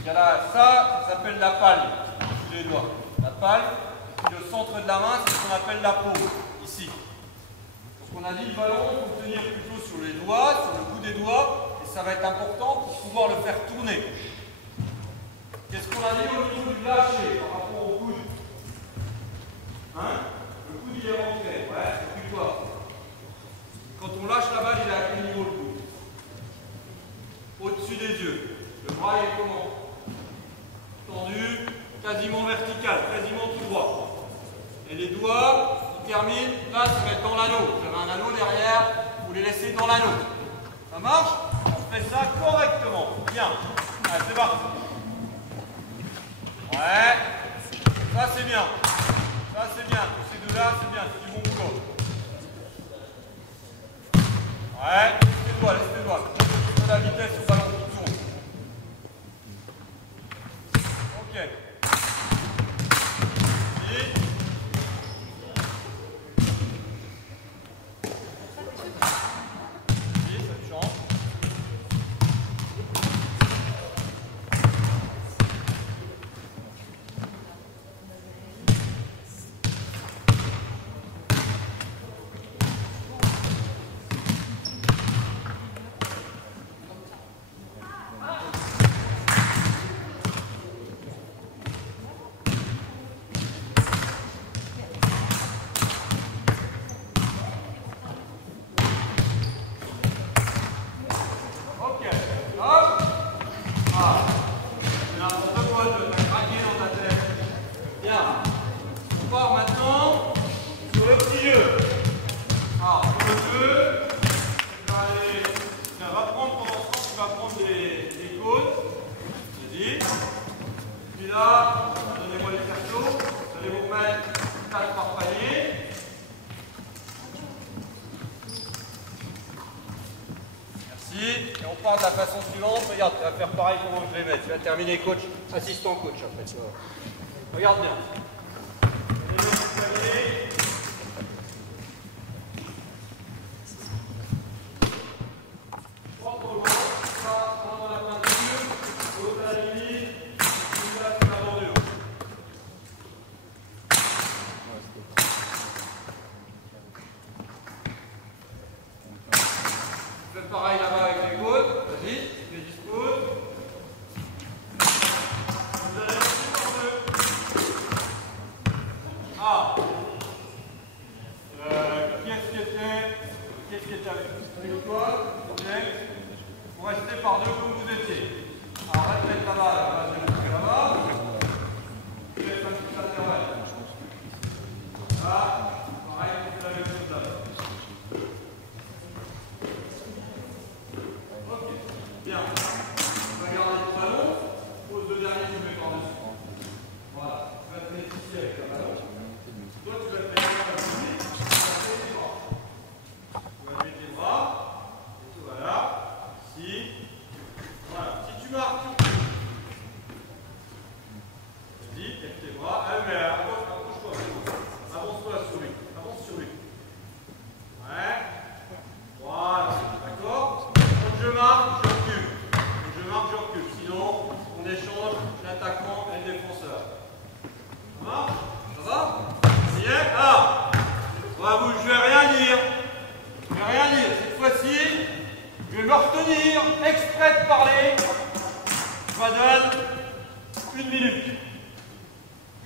Ça s'appelle la palme, sous les doigts. La palme, et le centre de la main, c'est ce qu'on appelle la peau, ici. Donc on a dit le ballon, il faut le tenir plutôt sur les doigts, sur le bout des doigts, et ça va être important pour pouvoir le faire tourner. Qu'est-ce qu'on a dit au niveau du lâcher par rapport au coude? Hein? Le coude il est rentré, ouais, c'est toi. Quand on lâche la balle, il est à quel niveau le coude? Au-dessus des yeux. Le bras il est comment? Tendu, quasiment vertical, quasiment tout droit. Et les doigts, ils terminent, là ça va être dans l'anneau. Vous avez un anneau derrière, vous les laissez dans l'anneau. Ça marche? On fait ça correctement. Bien. Allez, c'est parti. Ouais. Ça c'est bien. Ça c'est bien. Tous ces deux-là, c'est bien. C'est du bon boulot. Ouais. Laisse tes doigts. De la vitesse au ballon qui tourne. Ok. Et on part de la façon suivante. Regarde, tu vas faire pareil comment je vais mettre. Tu vas terminer coach, assistant coach après. Tu vois. Regarde bien. Pareil là-bas avec les côtes, vas-y, les disposes. Vous allez rester par deux. Ah qu'est-ce qui était avec toi? Vous restez par deux comme vous étiez. Alors reste là-bas, là-bas. Je laisse un petit latéral. Là, pareil, c'est la même chose là. Bien. On va garder le ballon. Pose le dernier, tu mets par-dessus. Voilà. Tu vas te mettre ici avec le ballon. Toi, tu vas te mettre là dessus. Tu vas mettre tes bras. Tu vas mettre tes bras. Et tout, voilà. Ici. Voilà. Si tu marques, vas-y, lève tes bras. Ah, mais approche-toi. Avance-toi sur lui. Avance sur lui. Ouais. Voilà. D'accord? Quand je marque, je recule. Quand je marque, je recule. Sinon, on échange l'attaquant et le défenseur. Ça marche? me retenir, exprès de parler. Je me donne 1 minute.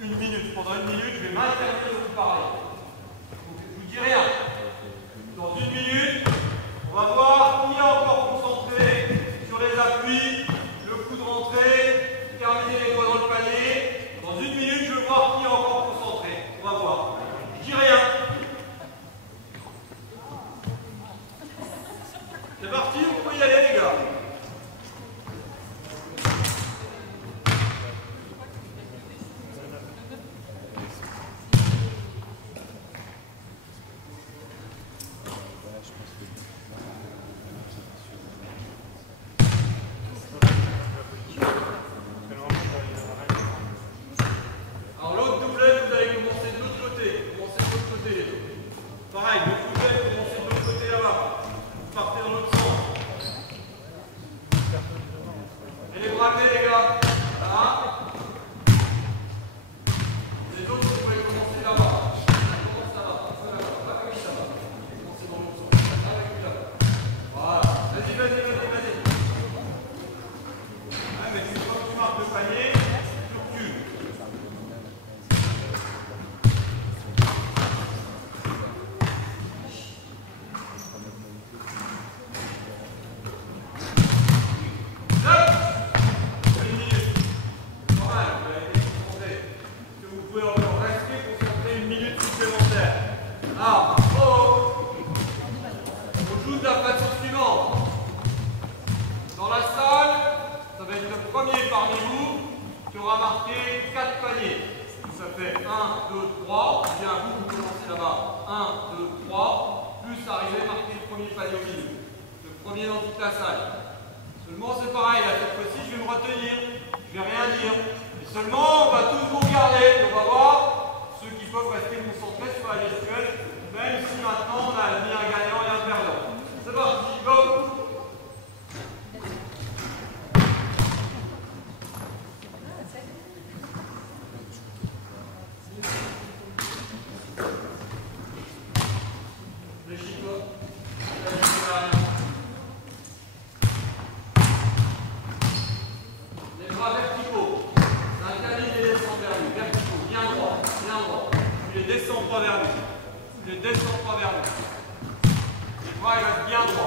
1 minute. Pendant 1 minute, je vais m'interdire de vous parler. Donc, je vous dis rien. Dans 1 minute, on va voir qui est encore concentré sur les appuis, le coup de rentrée, terminer les doigts dans le panier. Dans 1 minute, je veux voir qui est encore concentré. On va voir. Je dis rien. C'est parti, vous pouvez y aller les gars. Alors l'autre doublet, vous allez commencer de l'autre côté. Commencez de l'autre côté les deux. Pareil, le doublet, commencez de l'autre côté là-bas. Vous partez dans l'autre sens. Et les bras levés les gars. Là. Les autres, vous pouvez commencer là-bas. Comment ça va? Ah oui, ça va. Commencez dans l'autre sens. Avec lui là-bas. Voilà. Vas-y, vas-y, vas-y, vas-y. Ah, mais c'est quand tu marques le panier, tu recules. Marqué 4 paniers. Ça fait 1, 2, 3. Bien, vous commencez là-bas. 1, 2, 3. Plus arriver, marquer le premier panier au milieu. Le premier dans toute la salle. Seulement, c'est pareil. Là, cette fois-ci, je vais me retenir. Je vais rien dire. Et seulement, on va tous vous regarder. On va voir ceux qui peuvent rester concentrés sur la gestuelle, même si maintenant, on a mis un gagnant et un perdant. C'est parti, go! Ne descends pas vers nous. Les bras ils restent bien droits.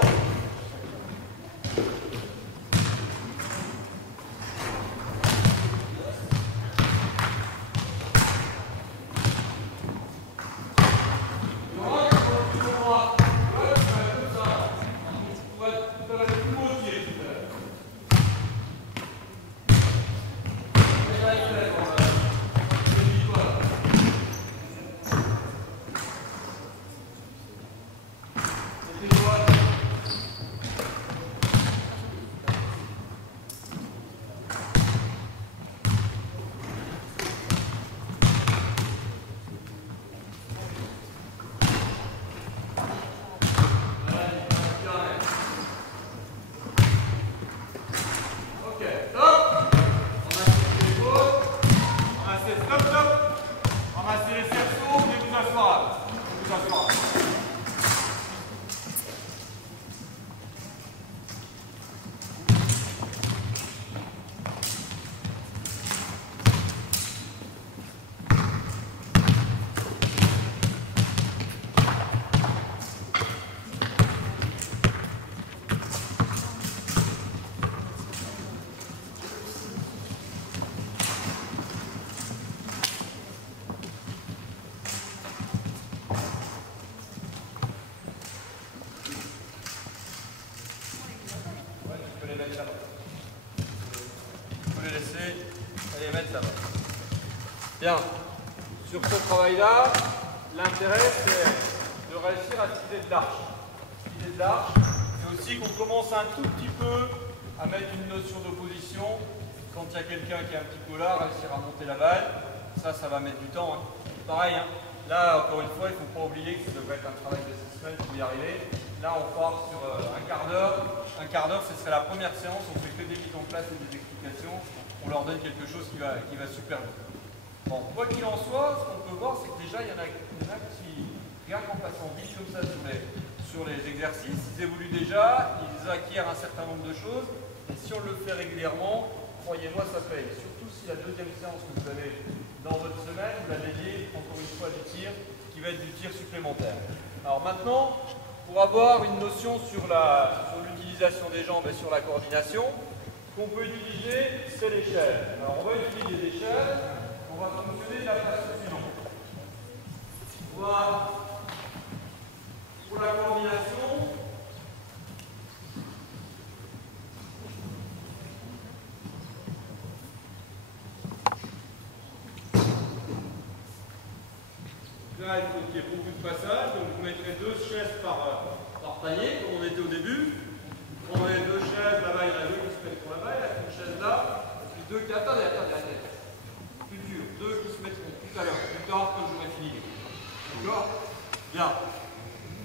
Bien, sur ce travail-là, l'intérêt c'est de réussir à skider de l'arche. Skider de l'arche, et aussi qu'on commence un tout petit peu à mettre une notion d'opposition. Quand il y a quelqu'un qui est un petit peu là, réussir à monter la balle, ça va mettre du temps. Hein. Pareil, hein. Là encore une fois, il ne faut pas oublier que ça devrait être un travail de 6 semaines pour y arriver. Là on part sur un quart d'heure. Un quart d'heure, ce serait la première séance, on fait que des mises en place et des explications. On leur donne quelque chose qui va super vite. Bon, quoi qu'il en soit, ce qu'on peut voir, c'est que déjà, il y en a qui regardent en passant vite comme ça sur sur les exercices, ils évoluent déjà, ils acquièrent un certain nombre de choses, et si on le fait régulièrement, croyez-moi, ça paye. Surtout si la deuxième séance que vous avez dans votre semaine, vous la dédiez encore une fois du tir, qui va être du tir supplémentaire. Alors maintenant, pour avoir une notion sur l'utilisation des jambes et sur la coordination, ce qu'on peut utiliser, c'est l'échelle. Alors on va utiliser l'échelle, on va fonctionner de la façon suivante. On va, pour la coordination, là, il faut qu'il y ait beaucoup de passages, donc vous mettrez 2 chaises par panier, comme on était au début. Vous prenez 2 chaises, là-bas, il y en a 2 qui se mettront là-bas, il y a une chaise là, et puis 2 qui... Attendez, plus dur, 2 qui se mettront tout à l'heure, plus tard, quand j'aurai fini. D'accord? Bien.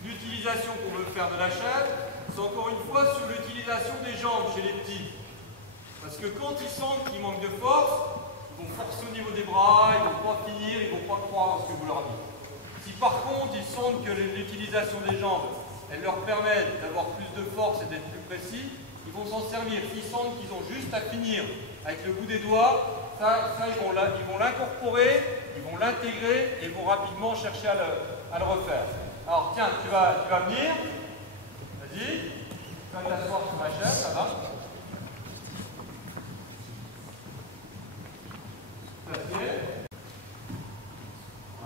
L'utilisation qu'on veut faire de la chaise, c'est encore une fois sur l'utilisation des jambes chez les petits. Parce que quand ils sentent qu'ils manquent de force, ils vont forcer au niveau des bras, ils ne vont pas finir, ils ne vont pas croire dans ce que vous leur dites. Si par contre ils sentent que l'utilisation des jambes, elle leur permet d'avoir plus de force et d'être plus précis, ils vont s'en servir. S'ils sentent qu'ils ont juste à finir avec le bout des doigts, ça ils vont l'incorporer, ils vont l'intégrer et vont rapidement chercher à le refaire. Alors tiens, tu vas venir, vas-y, tu vas t'asseoir sur ma chaise, ça va.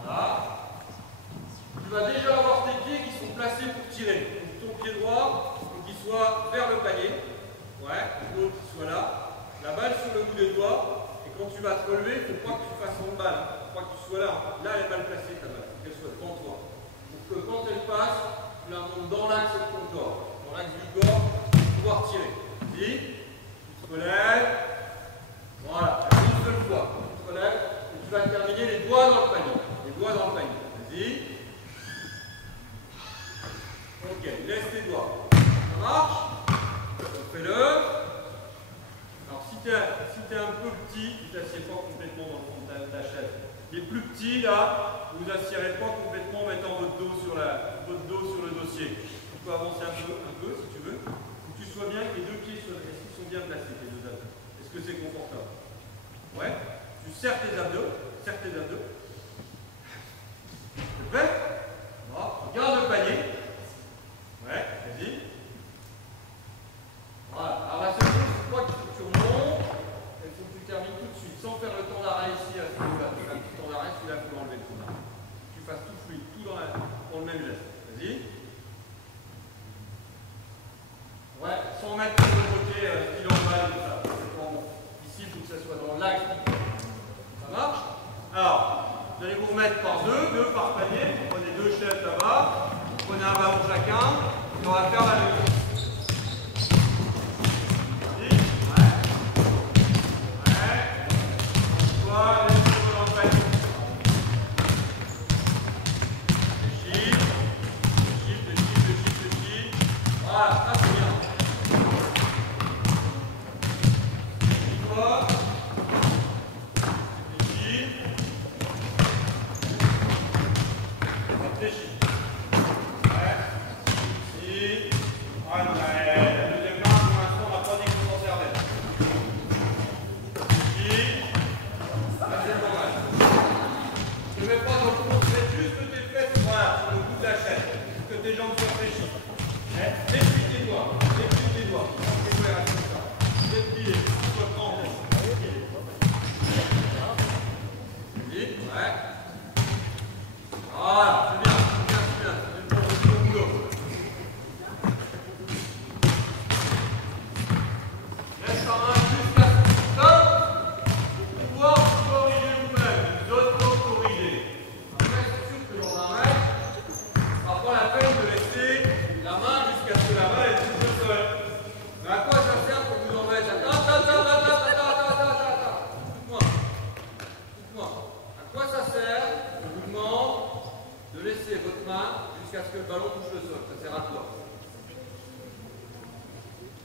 Voilà. Tu vas déjà avoir tes pieds qui sont placés pour tirer. Donc ton pied droit, il faut qu'il soit vers le panier. Ouais, l'autre qui soit là. La balle sur le bout des doigts. Et quand tu vas te relever, il ne faut pas que tu fasses en balle. Il ne faut pas que tu sois là. Là, elle est mal placée ta balle. Qu'elle soit devant toi. Pour que quand elle passe, tu la montes dans l'axe de ton corps. Dans l'axe du corps, pour pouvoir tirer. Vas-y. Tu te relèves. Voilà. Une seule fois. Tu te relèves. Et tu vas terminer les doigts dans le panier. Les doigts dans le panier. Vas-y. Ok, laisse tes doigts. Ça marche? Fais-le. Alors si tu es un peu petit, tu ne t'assieds pas complètement dans le fond de ta chaise. Les plus petits, là, vous ne vous assiérez pas complètement en mettant votre dos sur le dossier. Tu peux avancer un peu si tu veux. Faut que tu sois bien, que les deux pieds sont bien placés, les deux abdos. Est-ce que c'est confortable? Ouais. Tu serres tes abdos. Serre tes abdos. C'est prêt? Voilà. Regarde le panier. Ouais, vas-y. Voilà. Alors la seule chose, c'est toi qu'il faut que tu remontes. Il faut que tu termines tout de suite, sans faire le temps d'arrêt ici à ce niveau-là. Tu fais un petit temps d'arrêt, celui-là, il faut l'enlever le temps d'arrêt. Tu fasses tout fluide, tout dans le même geste. Vas-y. Ouais, sans mettre sur le côté style en balle, tout ça. C'est pas bon. Ici, il faut que ça soit dans l'axe. Ça marche? Alors, vous allez vous remettre par deux par panier. Vous prenez 2 chaises là-bas. Vous prenez un ballon chacun. Et on va faire la même chose.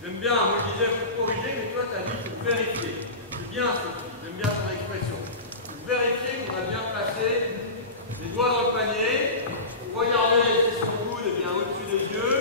J'aime bien, moi je disais, il faut corriger, mais toi tu as dit qu'il faut vérifier. C'est bien ce que tu dis, j'aime bien ton expression. Il faut vérifier qu'on a bien placé les doigts dans le panier. Regardez si son coude est bien au-dessus des yeux.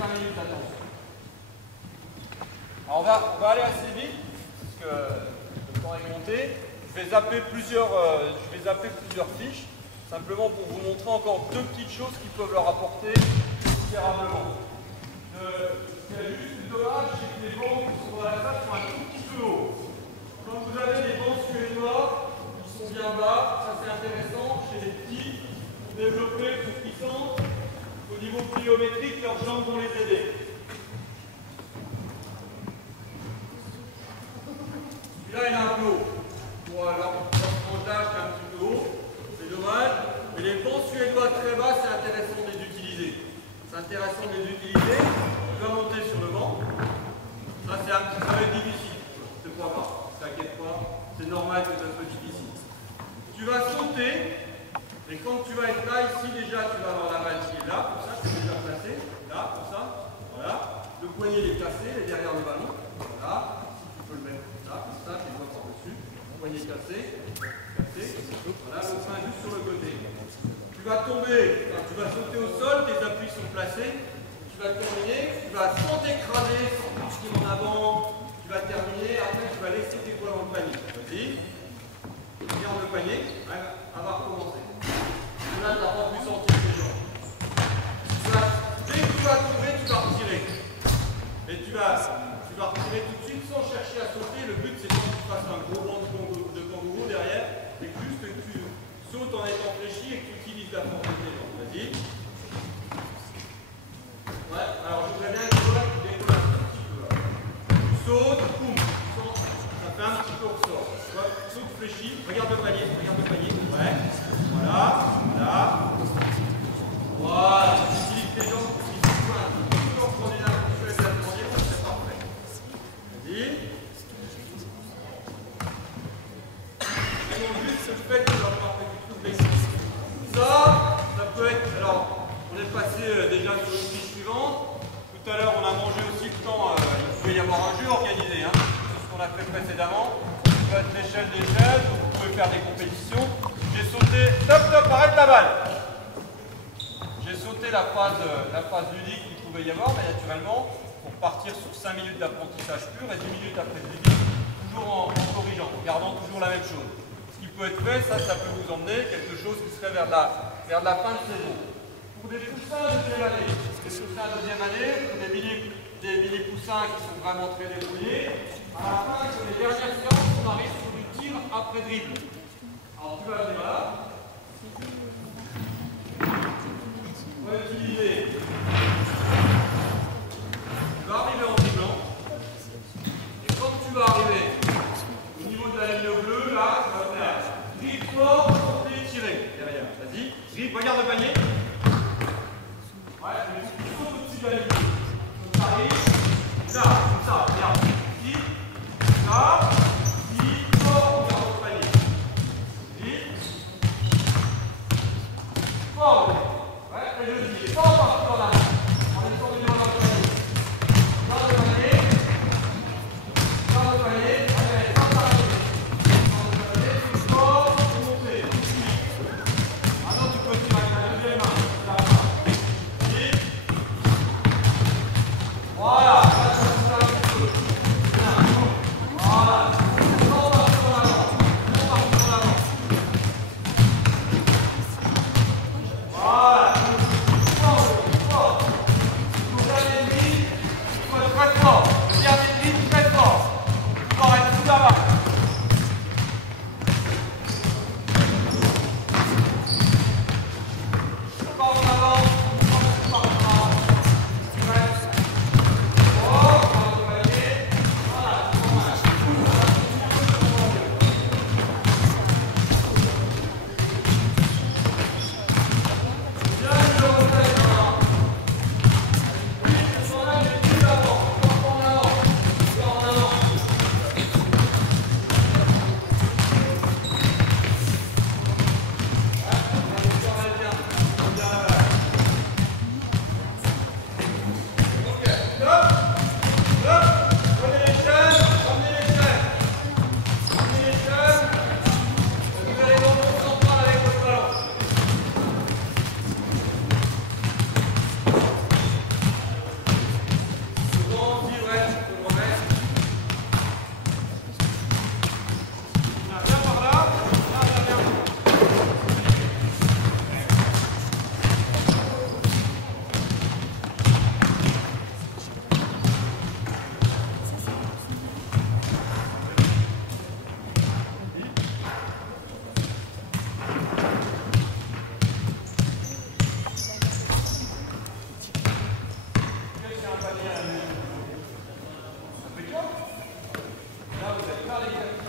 5 minutes d'attention. Alors on va aller assez vite, parce que le temps est compté. Je vais zapper plusieurs fiches, simplement pour vous montrer encore deux petites choses qui peuvent leur apporter considérablement. Ce qui est juste dommage, c'est que les bancs qui sont dans la salle sont un tout petit peu hauts. Quand vous avez des bancs suédois qui sont bien bas, ça c'est intéressant chez les petits, pour développer pour qu'ils sentent au niveau pliométrique, leurs jambes vont les aider. Celui-là il est un peu haut. Pour leur tranche d'âge qui est un petit peu haut, c'est dommage. Mais les bancs suédois très bas, c'est intéressant de les utiliser. C'est intéressant de les utiliser. Tu vas monter sur le banc. Ça va être difficile. C'est pas grave. T'inquiète pas. C'est normal que ça soit difficile. Tu vas sauter. Et quand tu vas être là, ici déjà, tu vas avoir la balle qui est là, comme ça, c'est déjà placé. Là, comme ça. Voilà. Le poignet il est placé, il est derrière le ballon. Voilà. Si tu peux le mettre comme ça, tu vois par-dessus. Poignet cassé, voilà, le frein juste sur le côté. Tu vas tomber, enfin, tu vas sauter au sol, tes appuis sont placés, tu vas terminer, tu vas sans t'écraser, sans toucher en avant, tu vas terminer, après tu vas laisser tes doigts dans le panier. Vas-y, regarde le panier, on va recommencer. Là, tu n'as pas pu sentir tes jambes. Dès que tu vas tomber, tu vas retirer. Et tu vas retirer tout de suite sans chercher à sauter. Le but, c'est que tu fasses un gros banc de kangourou derrière et juste que tu sautes en étant fléchi et que tu utilises la force de tes jambes. Vas-y. Ouais, alors je voudrais bien que tu décolles un petit peu là. Tu sautes, boum, ça fait un petit peu ressort. Tu vois, tu sautes fléchi, regarde le panier, ouais. Voilà, voilà. Voilà, tu utilises tes jambes pour qu'ils se pointent. Toujours prendre une impulsion et de la demander, c'est parfait. Vas-y. Juste le fait que leur part du tout flexible. Ça peut être. Alors, on est passé déjà sur une fiche suivante. Tout à l'heure, on a mangé aussi le temps. Il pouvait y avoir un jeu organisé. Hein, c'est ce qu'on a fait précédemment. Ça peut être l'échelle des chaises, vous pouvez faire des compétitions. J'ai sauté. Stop, arrête la balle. J'ai sauté la phase ludique qu'il pouvait y avoir, mais naturellement, pour partir sur 5 minutes d'apprentissage pur et 10 minutes après ludique, toujours en corrigeant, en gardant toujours la même chose. Ce qui peut être fait, ça peut vous emmener quelque chose qui serait vers la fin de saison. Pour des poussins de deuxième année, des mini poussins qui sont vraiment très débrouillés, à la fin, sur les dernières séances, on arrive sur du tir après dribble. Alors tu vas venir là. On va utiliser. Tu vas arriver en dribblant. Et quand tu vas arriver au niveau de la ligne bleue, là, tu vas faire dribble fort, sauter, tirer. Derrière. Vas-y. Dribble, regarde le panier. Ouais, tu sautes au-dessus de la ligne bleue. Donc ça arrive. Là, comme ça, regarde. Ici. Là. Ici. Fort, regarde le panier. Ici. Fort. Ouais, et je dis, fort, revenir à l'une. Impeccable. Là, vous allez faire l'exercice.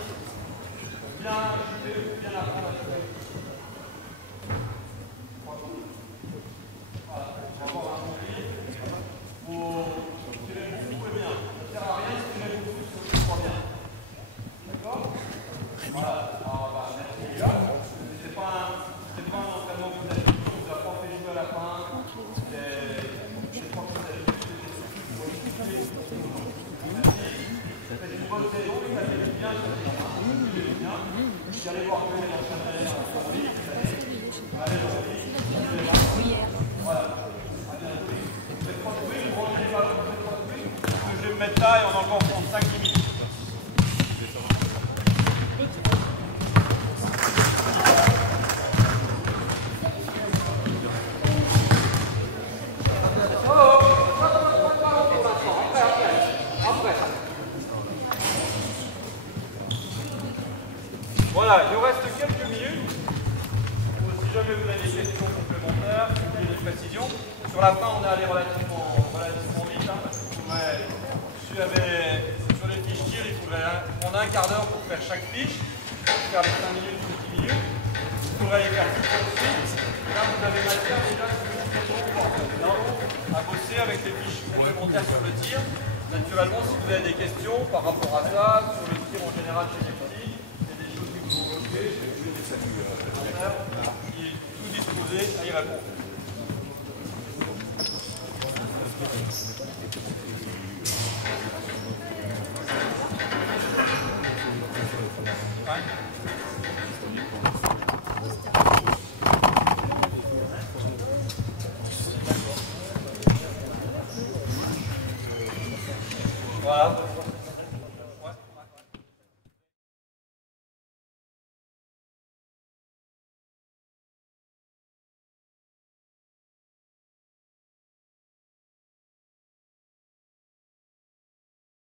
Bien chuter, bien apprendre à chuter. Voilà, on va avoir un bon rythme. Vous tirez beaucoup et bien. Ça ne sert à rien si vous tirez beaucoup sur le trois bien. D'accord? Voilà. Alors, bah, merci les gars. C'est pas un entraînement que vous avez fait, on vous a pas fait jouer à la fin. C'est pas que vous avez fait, faites une bonne saison, vous avez bien sur les terrains, vous allez bien. Vous allez voir que les entraîneurs sont en ligne. Allez, voilà. À bientôt. Vous faites 3 coups, vous rentrez les ballons, vous faites 3 coups. Je vais me mettre là et on va encore prendre 5 minutes. Voilà, il nous reste quelques minutes. Si jamais vous avez des questions complémentaires, si vous avez des précisions. Sur la fin, on est allé relativement vite. Hein, parce qu'il faudrait, sur les fiches tir, il faudrait prendre un quart d'heure pour faire chaque fiche, faire les 5 minutes ou 10 minutes. Il faudrait les faire tout de suite. Là, vous avez matière déjà à bosser avec les fiches complémentaires sur le tir. Naturellement, si vous avez des questions par rapport à ça, sur le tir en général chez les petits, qui est tout disposé à y répondre. Voilà.